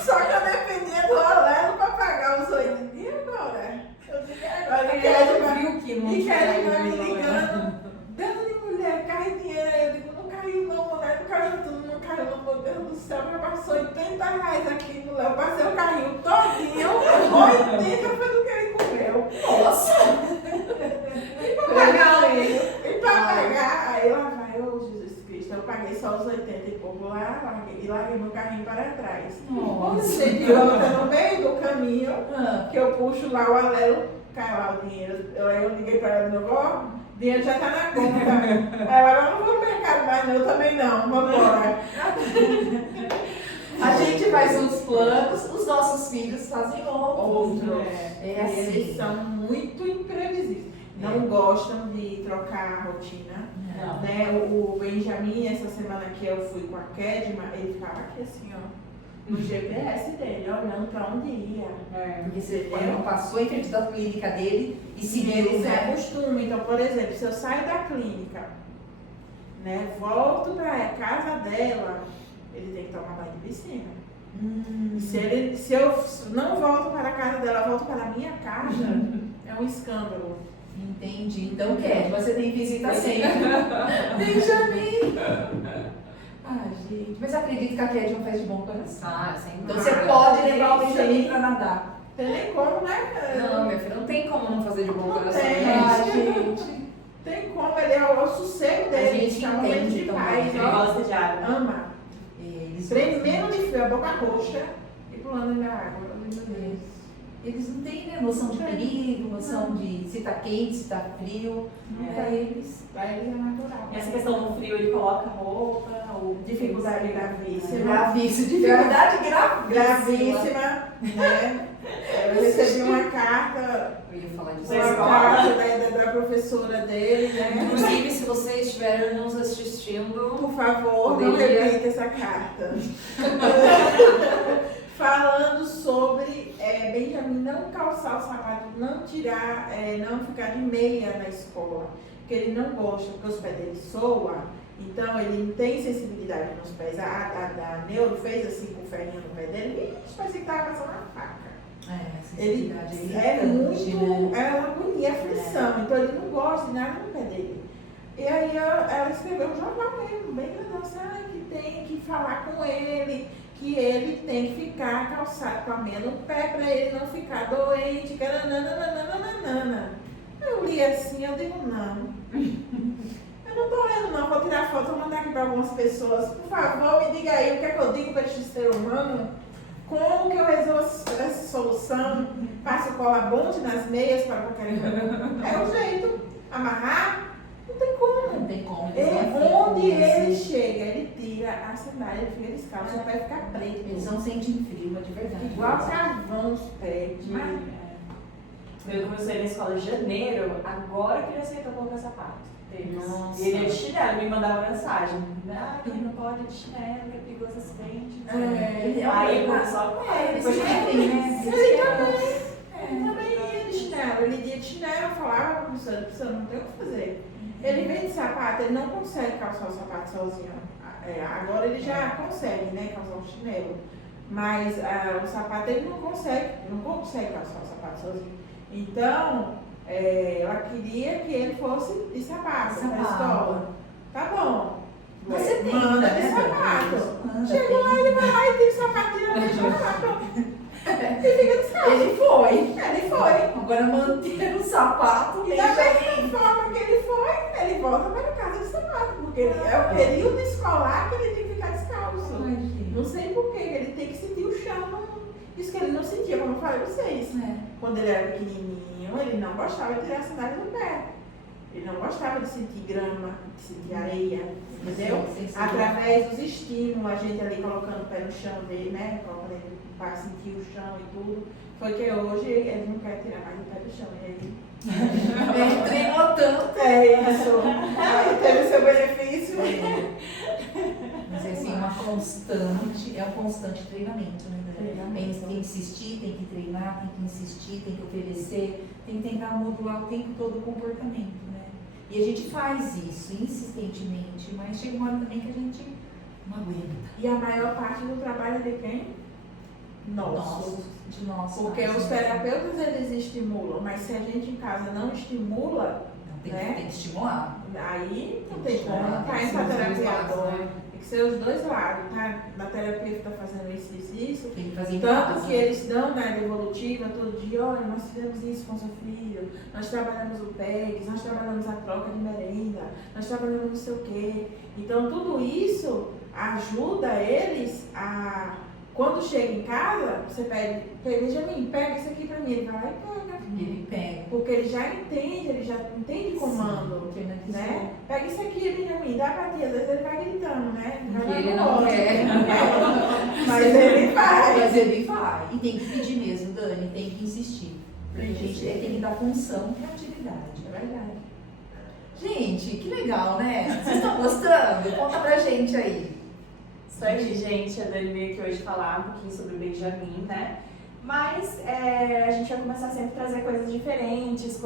Só que eu dependia do Alelo para pagar os 80. E agora? Eu disse, agora Ele era do frio que não E tinha Kelly vai me ido, né? ligando, dando de mulher, cai dinheiro. Aí eu digo, não caiu não, mulher, não caiu tudo, não caiu não, meu Deus do céu, já passou R$80 aqui no Léo, passei o carrinho todinho, 80 foi do que ele comeu. Nossa. E pra pagar ele, e pra pagar, aí lá vai, ô Jesus Cristo, eu paguei só os 80 e pouco lá, e larguei meu carrinho para trás. Quando eu cheguei de volta no meio do caminho, que eu puxo lá o Alelo, cai lá o dinheiro. Aí eu liguei para ela de novo, ó, o dinheiro já tá na conta. Ela, eu não vou no mercado mais, não, eu também não, vamos embora. A gente faz uns planos, os nossos filhos fazem outros. Outro. É assim. Eles são muito imprevisíveis. Não gostam de trocar a rotina. Não. Né? O Benjamin, essa semana que eu fui com a Kedma, ele ficava aqui assim, ó, no GPS dele, olhando para onde ia. Porque você passou em frente da clínica dele e seguiu, Ele se né? acostuma. Então, por exemplo, se eu saio da clínica, né, volto para a casa dela, ele tem que tomar banho de piscina. Se eu não volto para a casa dela, volto para a minha casa, é um escândalo. Entendi. Então, Cat, você tem visita sempre. Benjamin! Ah, gente. Mas acredito que a Cat não faz de bom coração. Ah, sem Então dúvida. você pode levar o Benjamin pra nadar. Tem nem como, né? Não, meu filho, não tem como não fazer de bom Não coração, tem. gente. Tem como, ele é o sossego dele, A gente é um momento entende de também. paz, Ele ó. gosta de água. Ama. Eles Tremendo de frio, a boca roxa e pulando na água. Eles não têm, né, noção de perigo, noção de se tá quente, se tá frio. Pra eles. Pra eles é natural. E essa questão do frio, ele coloca roupa, ou Dificuldade gravíssima. Gravíssima. Dificuldade Gravíssima, né? Eu recebi uma carta, Eu ia falar disso. Foi escola? da professora dele, né? Inclusive, se vocês estiverem nos assistindo, Por favor, não Poderia. repita essa carta. Falando sobre Benjamin não calçar o sapato, não tirar, não ficar de meia na escola, porque ele não gosta, porque os pés dele soam, então ele não tem sensibilidade nos pés. A Neuro fez assim com o ferrinho no pé dele, e parecia que estava passando uma faca. Ele é muito, é uma agonia, aflição, então ele não gosta de nada no pé dele. E aí ela escreveu um jornal mesmo, bem grandão, assim, que tem que falar com ele, que ele tem que ficar calçado com a meia no pé para ele não ficar doente, que era nananana. Eu li assim, eu digo, não. Eu não tô lendo não, vou tirar foto, vou mandar aqui para algumas pessoas. Por favor, me diga aí o que é que eu digo para este ser humano. Como que eu resolvo essa solução? Faço cola bonde nas meias para qualquer coisa. É o jeito. Amarrar? Não tem como. Não tem como. Onde ele chega, ele tira a sandália, ele fica descalço, o pé fica preto. Eles não sentem frio, é de verdade. Igual carvão os pés. Eu comecei na escola em janeiro, agora que ele aceitou colocar sapato. Nossa. E ele é de chinelo, me mandava mensagem. Ah, que não pode de chinelo, que é perigoso acidente. Aí começou a Eles querem, né? Ele também ia de chinelo. Ele ia de chinelo, eu falava, professor, não tem o que fazer. Ele vem de sapato, ele não consegue calçar o sapato sozinho. Agora ele já consegue, né, calçar o chinelo. Mas o sapato ele não consegue calçar o sapato sozinho. Então, ela queria que ele fosse de sapato para a escola. Tá bom. Você tem, manda né? de sapato. Chegou lá, ele vai lá e tira o sapato, tira o sapato. E fica descalço. Ele foi. Ele foi. Agora manter o sapato. E da mesma forma que ele foi, ele volta para casa de sapato. Porque é o período escolar que ele tem que ficar descalço. Não sei por quê, ele tem que sentir o chão. Isso que ele não sentia, como eu falei pra vocês. Quando ele era pequenininho, ele não gostava de tirar a sandália do pé. Ele não gostava de sentir grama, de sentir areia, entendeu? Através dos estímulos, a gente ali colocando o pé no chão dele, né? Colocando ele para sentir o chão e tudo. Foi que hoje ele não quer tirar mais o pé do chão. E aí... Ele treinou tanto. É isso. Aí teve seu benefício. Mas assim, é um constante treinamento, né? Tem que insistir, tem que treinar, tem que insistir, tem que oferecer, tem que tentar modular o tempo todo o comportamento, né? E a gente faz isso insistentemente, mas chega uma hora também que a gente não aguenta. E a maior parte do trabalho é de quem? Nosso. De nós. Porque os terapeutas eles estimulam, mas se a gente em casa não estimula, Tem né? que estimular. Aí não tem como, estimular, tá tem indo que pra ser os dois terapia lados, agora. né? Tem que ser os dois lados, tá? Na terapia que tá fazendo isso. Tem que fazer em Tanto casa. que eles dão na evolutiva todo dia, olha, nós fizemos isso com seu filho, nós trabalhamos o PECs, nós trabalhamos a troca de merenda, nós trabalhamos não sei o quê. Então tudo isso ajuda eles a, quando chega em casa, você pede, Benjamin, pega isso aqui pra mim, ele vai lá e pega. Ele pega. Porque ele já entende comando. Sim, Né? Pega isso aqui, Benjamin, dá pra ti. Às vezes ele vai gritando, né? Porque ele não quer. Mas ele vai. Mas ele vai. E tem que pedir mesmo, Dani, tem que insistir. Porque a gente tem que dar função e atividade, é verdade. Gente, que legal, né? Vocês estão gostando? Conta pra gente aí. Isso aí, gente. A Dani veio aqui hoje falar um pouquinho sobre o Benjamin, né? Mas a gente vai começar sempre a trazer coisas diferentes,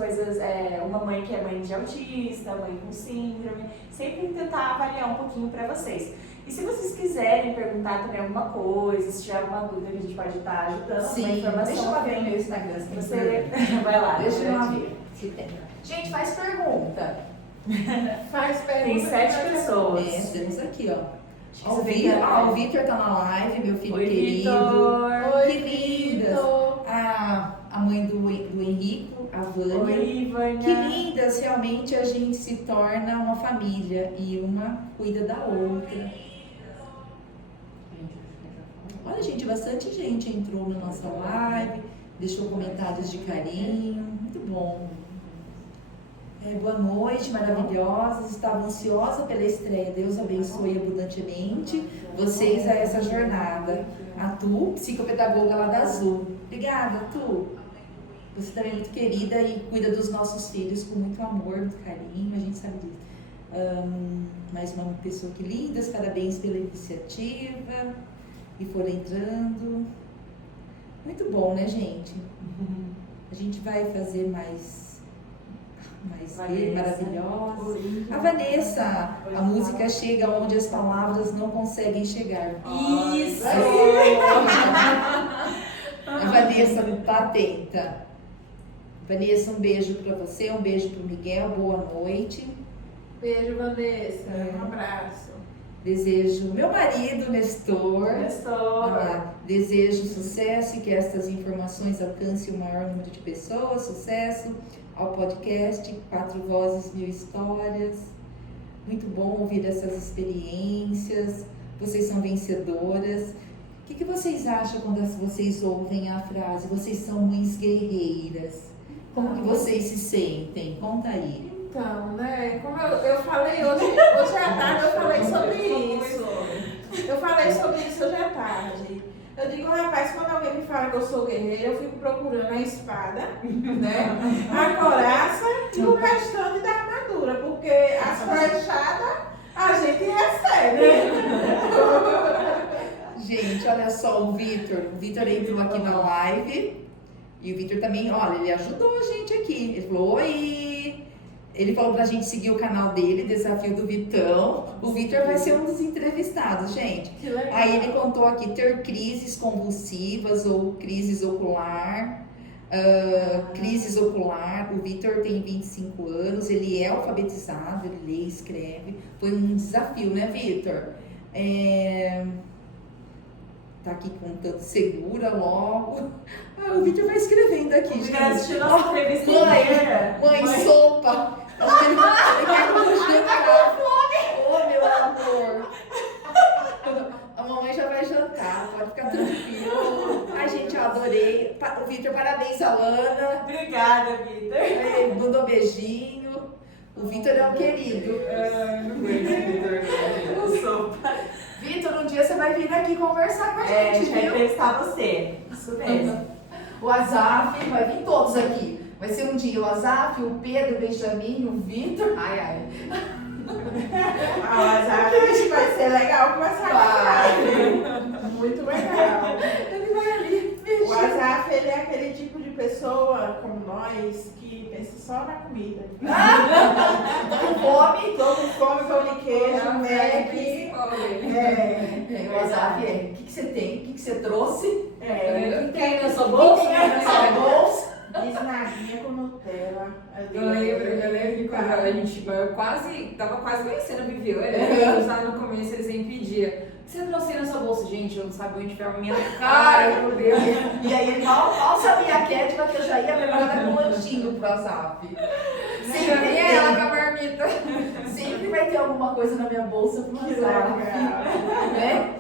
uma mãe que é mãe de autista, mãe com síndrome, sempre tentar avaliar um pouquinho para vocês. E se vocês quiserem perguntar também alguma coisa, se tiver alguma dúvida que a gente pode estar ajudando, uma Sim, informação, deixa eu abrir o meu Instagram. Se tem você pergunta. vai lá. Deixa eu abrir. Se tem. Gente, faz pergunta. Faz pergunta. Tem 7 pessoas. Temos aqui, ó. Ó, o O Vitor tá na live, meu filho Oi, querido. Vitor. Oi, que lindas. A mãe do Henrico, a Vânia. Oi, Vânia. Que lindas, realmente a gente se torna uma família e uma cuida da outra. Olha, gente, bastante gente entrou na nossa live, deixou comentários de carinho, muito bom. Boa noite, maravilhosas. Estava ansiosa pela estreia. Deus abençoe abundantemente vocês a essa jornada. A Tu, psicopedagoga lá da Azul. Obrigada, Tu. Você também é muito querida e cuida dos nossos filhos com muito amor, muito carinho, a gente sabe disso. Mais uma pessoa que lindas, parabéns pela iniciativa. E foram entrando. Muito bom, né, gente? A gente vai fazer mais maravilhosa. A Vanessa, a música chega onde as palavras não conseguem chegar. Isso! A Vanessa tá atenta. Vanessa, um beijo para você, um beijo para o Miguel, boa noite. Beijo, Vanessa. Um abraço. Desejo meu marido, Nestor. Nestor. Desejo sucesso e que estas informações alcancem o maior número de pessoas. Sucesso ao podcast 4 Vozes, 1000 Histórias. Muito bom ouvir essas experiências. Vocês são vencedoras. O que vocês acham quando vocês ouvem a frase "vocês são mães guerreiras"? Como que vocês se sentem? Conta aí. Então, né, como eu falei hoje à tarde, eu falei sobre isso. Eu falei sobre isso hoje à tarde. Eu digo, rapaz, quando alguém me fala que eu sou guerreira, eu fico procurando a espada, né, a coraça e o restante da armadura, porque as flechadas a gente recebe. Gente, olha só o Vitor. O Vitor entrou aqui na live e o Vitor também, olha, ele ajudou a gente aqui. Ele falou, oi! Ele falou pra gente seguir o canal dele, Desafio do Vitão. O Vitor vai ser um dos entrevistados, gente. Que legal. Aí ele contou aqui ter crises convulsivas ou crises ocular. Crises ocular. O Vitor tem 25 anos, ele é alfabetizado, ele lê e escreve. Foi um desafio, né, Vitor? Tá aqui contando, segura logo. O Vitor vai escrevendo aqui, gente. Assistiu nossa entrevista Mãe, inteira. mãe, sopa. Acho que ele quer jantar. Ô, meu amor. A mamãe já vai jantar, pode ficar tranquilo. Ai, gente, eu adorei. O Vitor, parabéns, Alana. Obrigada, Vitor. Ele mandou beijinho. O Vitor é um querido. Não conheço o Vitor. Eu sou. Vitor, um dia você vai vir aqui conversar com a A gente, gente vai viu? entrevistar você. Isso mesmo. O Azaf, vai vir todos aqui. Vai ser um dia o Azaf, o Pedro, o Benjamin, o Vitor. Ai, ai. Mas acho que vai ser legal conversar com ele. Muito legal. Ele vai ali, O Azaf, ele é aquele tipo de pessoa como nós que pensa só na comida. com fome. Tô com fome, pão de queijo, É Mac. principal dele. O Azaf, o que você tem? O que você trouxe? O que tem na sua O bolsa? que tem aí na sua bolsa? Bisnaguinha com Nutella. Eu lembro que quando a gente tava quase conhecendo a Vivi. Eu lá no começo, eles sempre pediam. O que você trouxe aí na sua bolsa? Gente, eu não sabia onde enfiar a minha cara, meu Deus. E aí ele mal sabia a Kétima que eu já ia preparada com um lanchinho pro Azaf. Sempre E ela com a marmita. Sempre vai ter alguma coisa na minha bolsa pro Azaf. Né?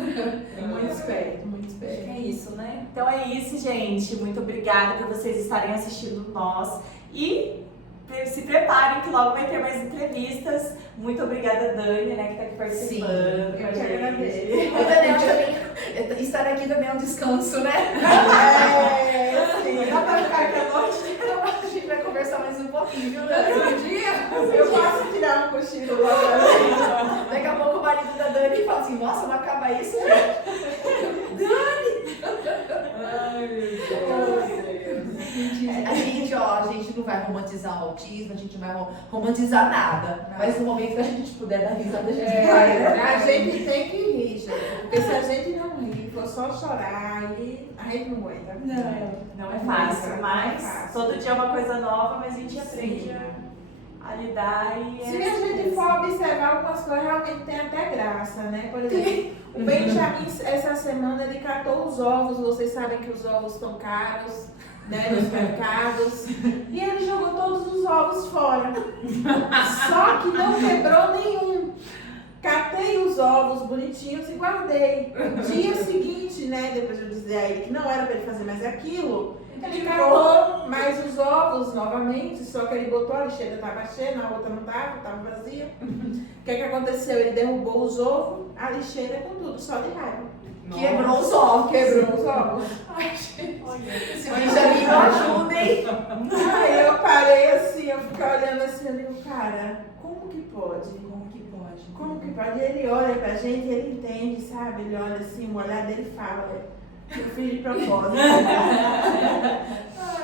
Muito esperto, muito esperto. É isso, né? Então é isso, gente. Muito obrigada por vocês estarem assistindo nós. E se preparem que logo vai ter mais entrevistas. Muito obrigada, Dani, né, que tá aqui participando. Eu que agradeço. O Daniel também, estar aqui também é um descanso, né? Sim. Dá pra ficar aqui à noite. A gente vai conversar mais um pouquinho, viu, Dani? Um dia. Eu posso tirar um cochilo logo. Daqui a pouco o marido da Dani fala assim, nossa, não acaba isso, gente. Dani! Ai, meu Deus. A gente não vai romantizar o autismo, a gente não vai romantizar nada. Mas no momento que a gente puder dar risada, a gente vai, né? A gente tem que rir, gente. Porque se a gente não rir, for só chorar, aí a gente não aguenta. Não é fácil, Não é mas fácil. todo dia é uma coisa nova, mas a gente aprende Sim. a lidar e Se a gente for observar algumas coisas, realmente tem até graça, né? Por exemplo, o Benjamin, essa semana, ele catou os ovos. Vocês sabem que os ovos estão caros, né? Nos mercados. E ele jogou todos os ovos fora. Só que não quebrou nenhum. Catei os ovos bonitinhos e guardei. Dia seguinte, né? Depois eu dizer a ele que não era para ele fazer mais aquilo. Ele catou mais os ovos novamente, só que ele botou a lixeira, estava cheia, na outra não estava vazia. O que aconteceu? Ele derrubou os ovos, a lixeira com tudo, só de raiva. Quebrou os ovos. Quebrou os ovos. Ai, gente. Se o Benjamin não ajuda, hein? Aí eu parei assim, eu fiquei olhando assim, eu digo, cara, como que pode? Como que pode? Como que pode? E ele olha pra gente, ele entende, sabe? Ele olha assim, o olhar dele fala, eu fiz de propósito.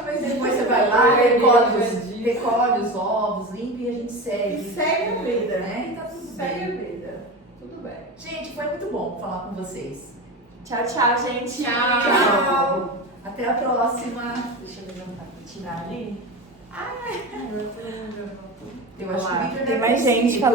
Mas depois você vai lá, recolhe os ovos, limpa e a gente segue. E segue a vida, né? E tá tudo Segue a bem. vida. Tudo bem. Gente, foi muito bom falar com vocês. Tchau, tchau, gente. Tchau. Até a próxima. Deixa eu levantar pra tirar ali. Eu acho que o Victor Tem deve mais ter gente sido. falando.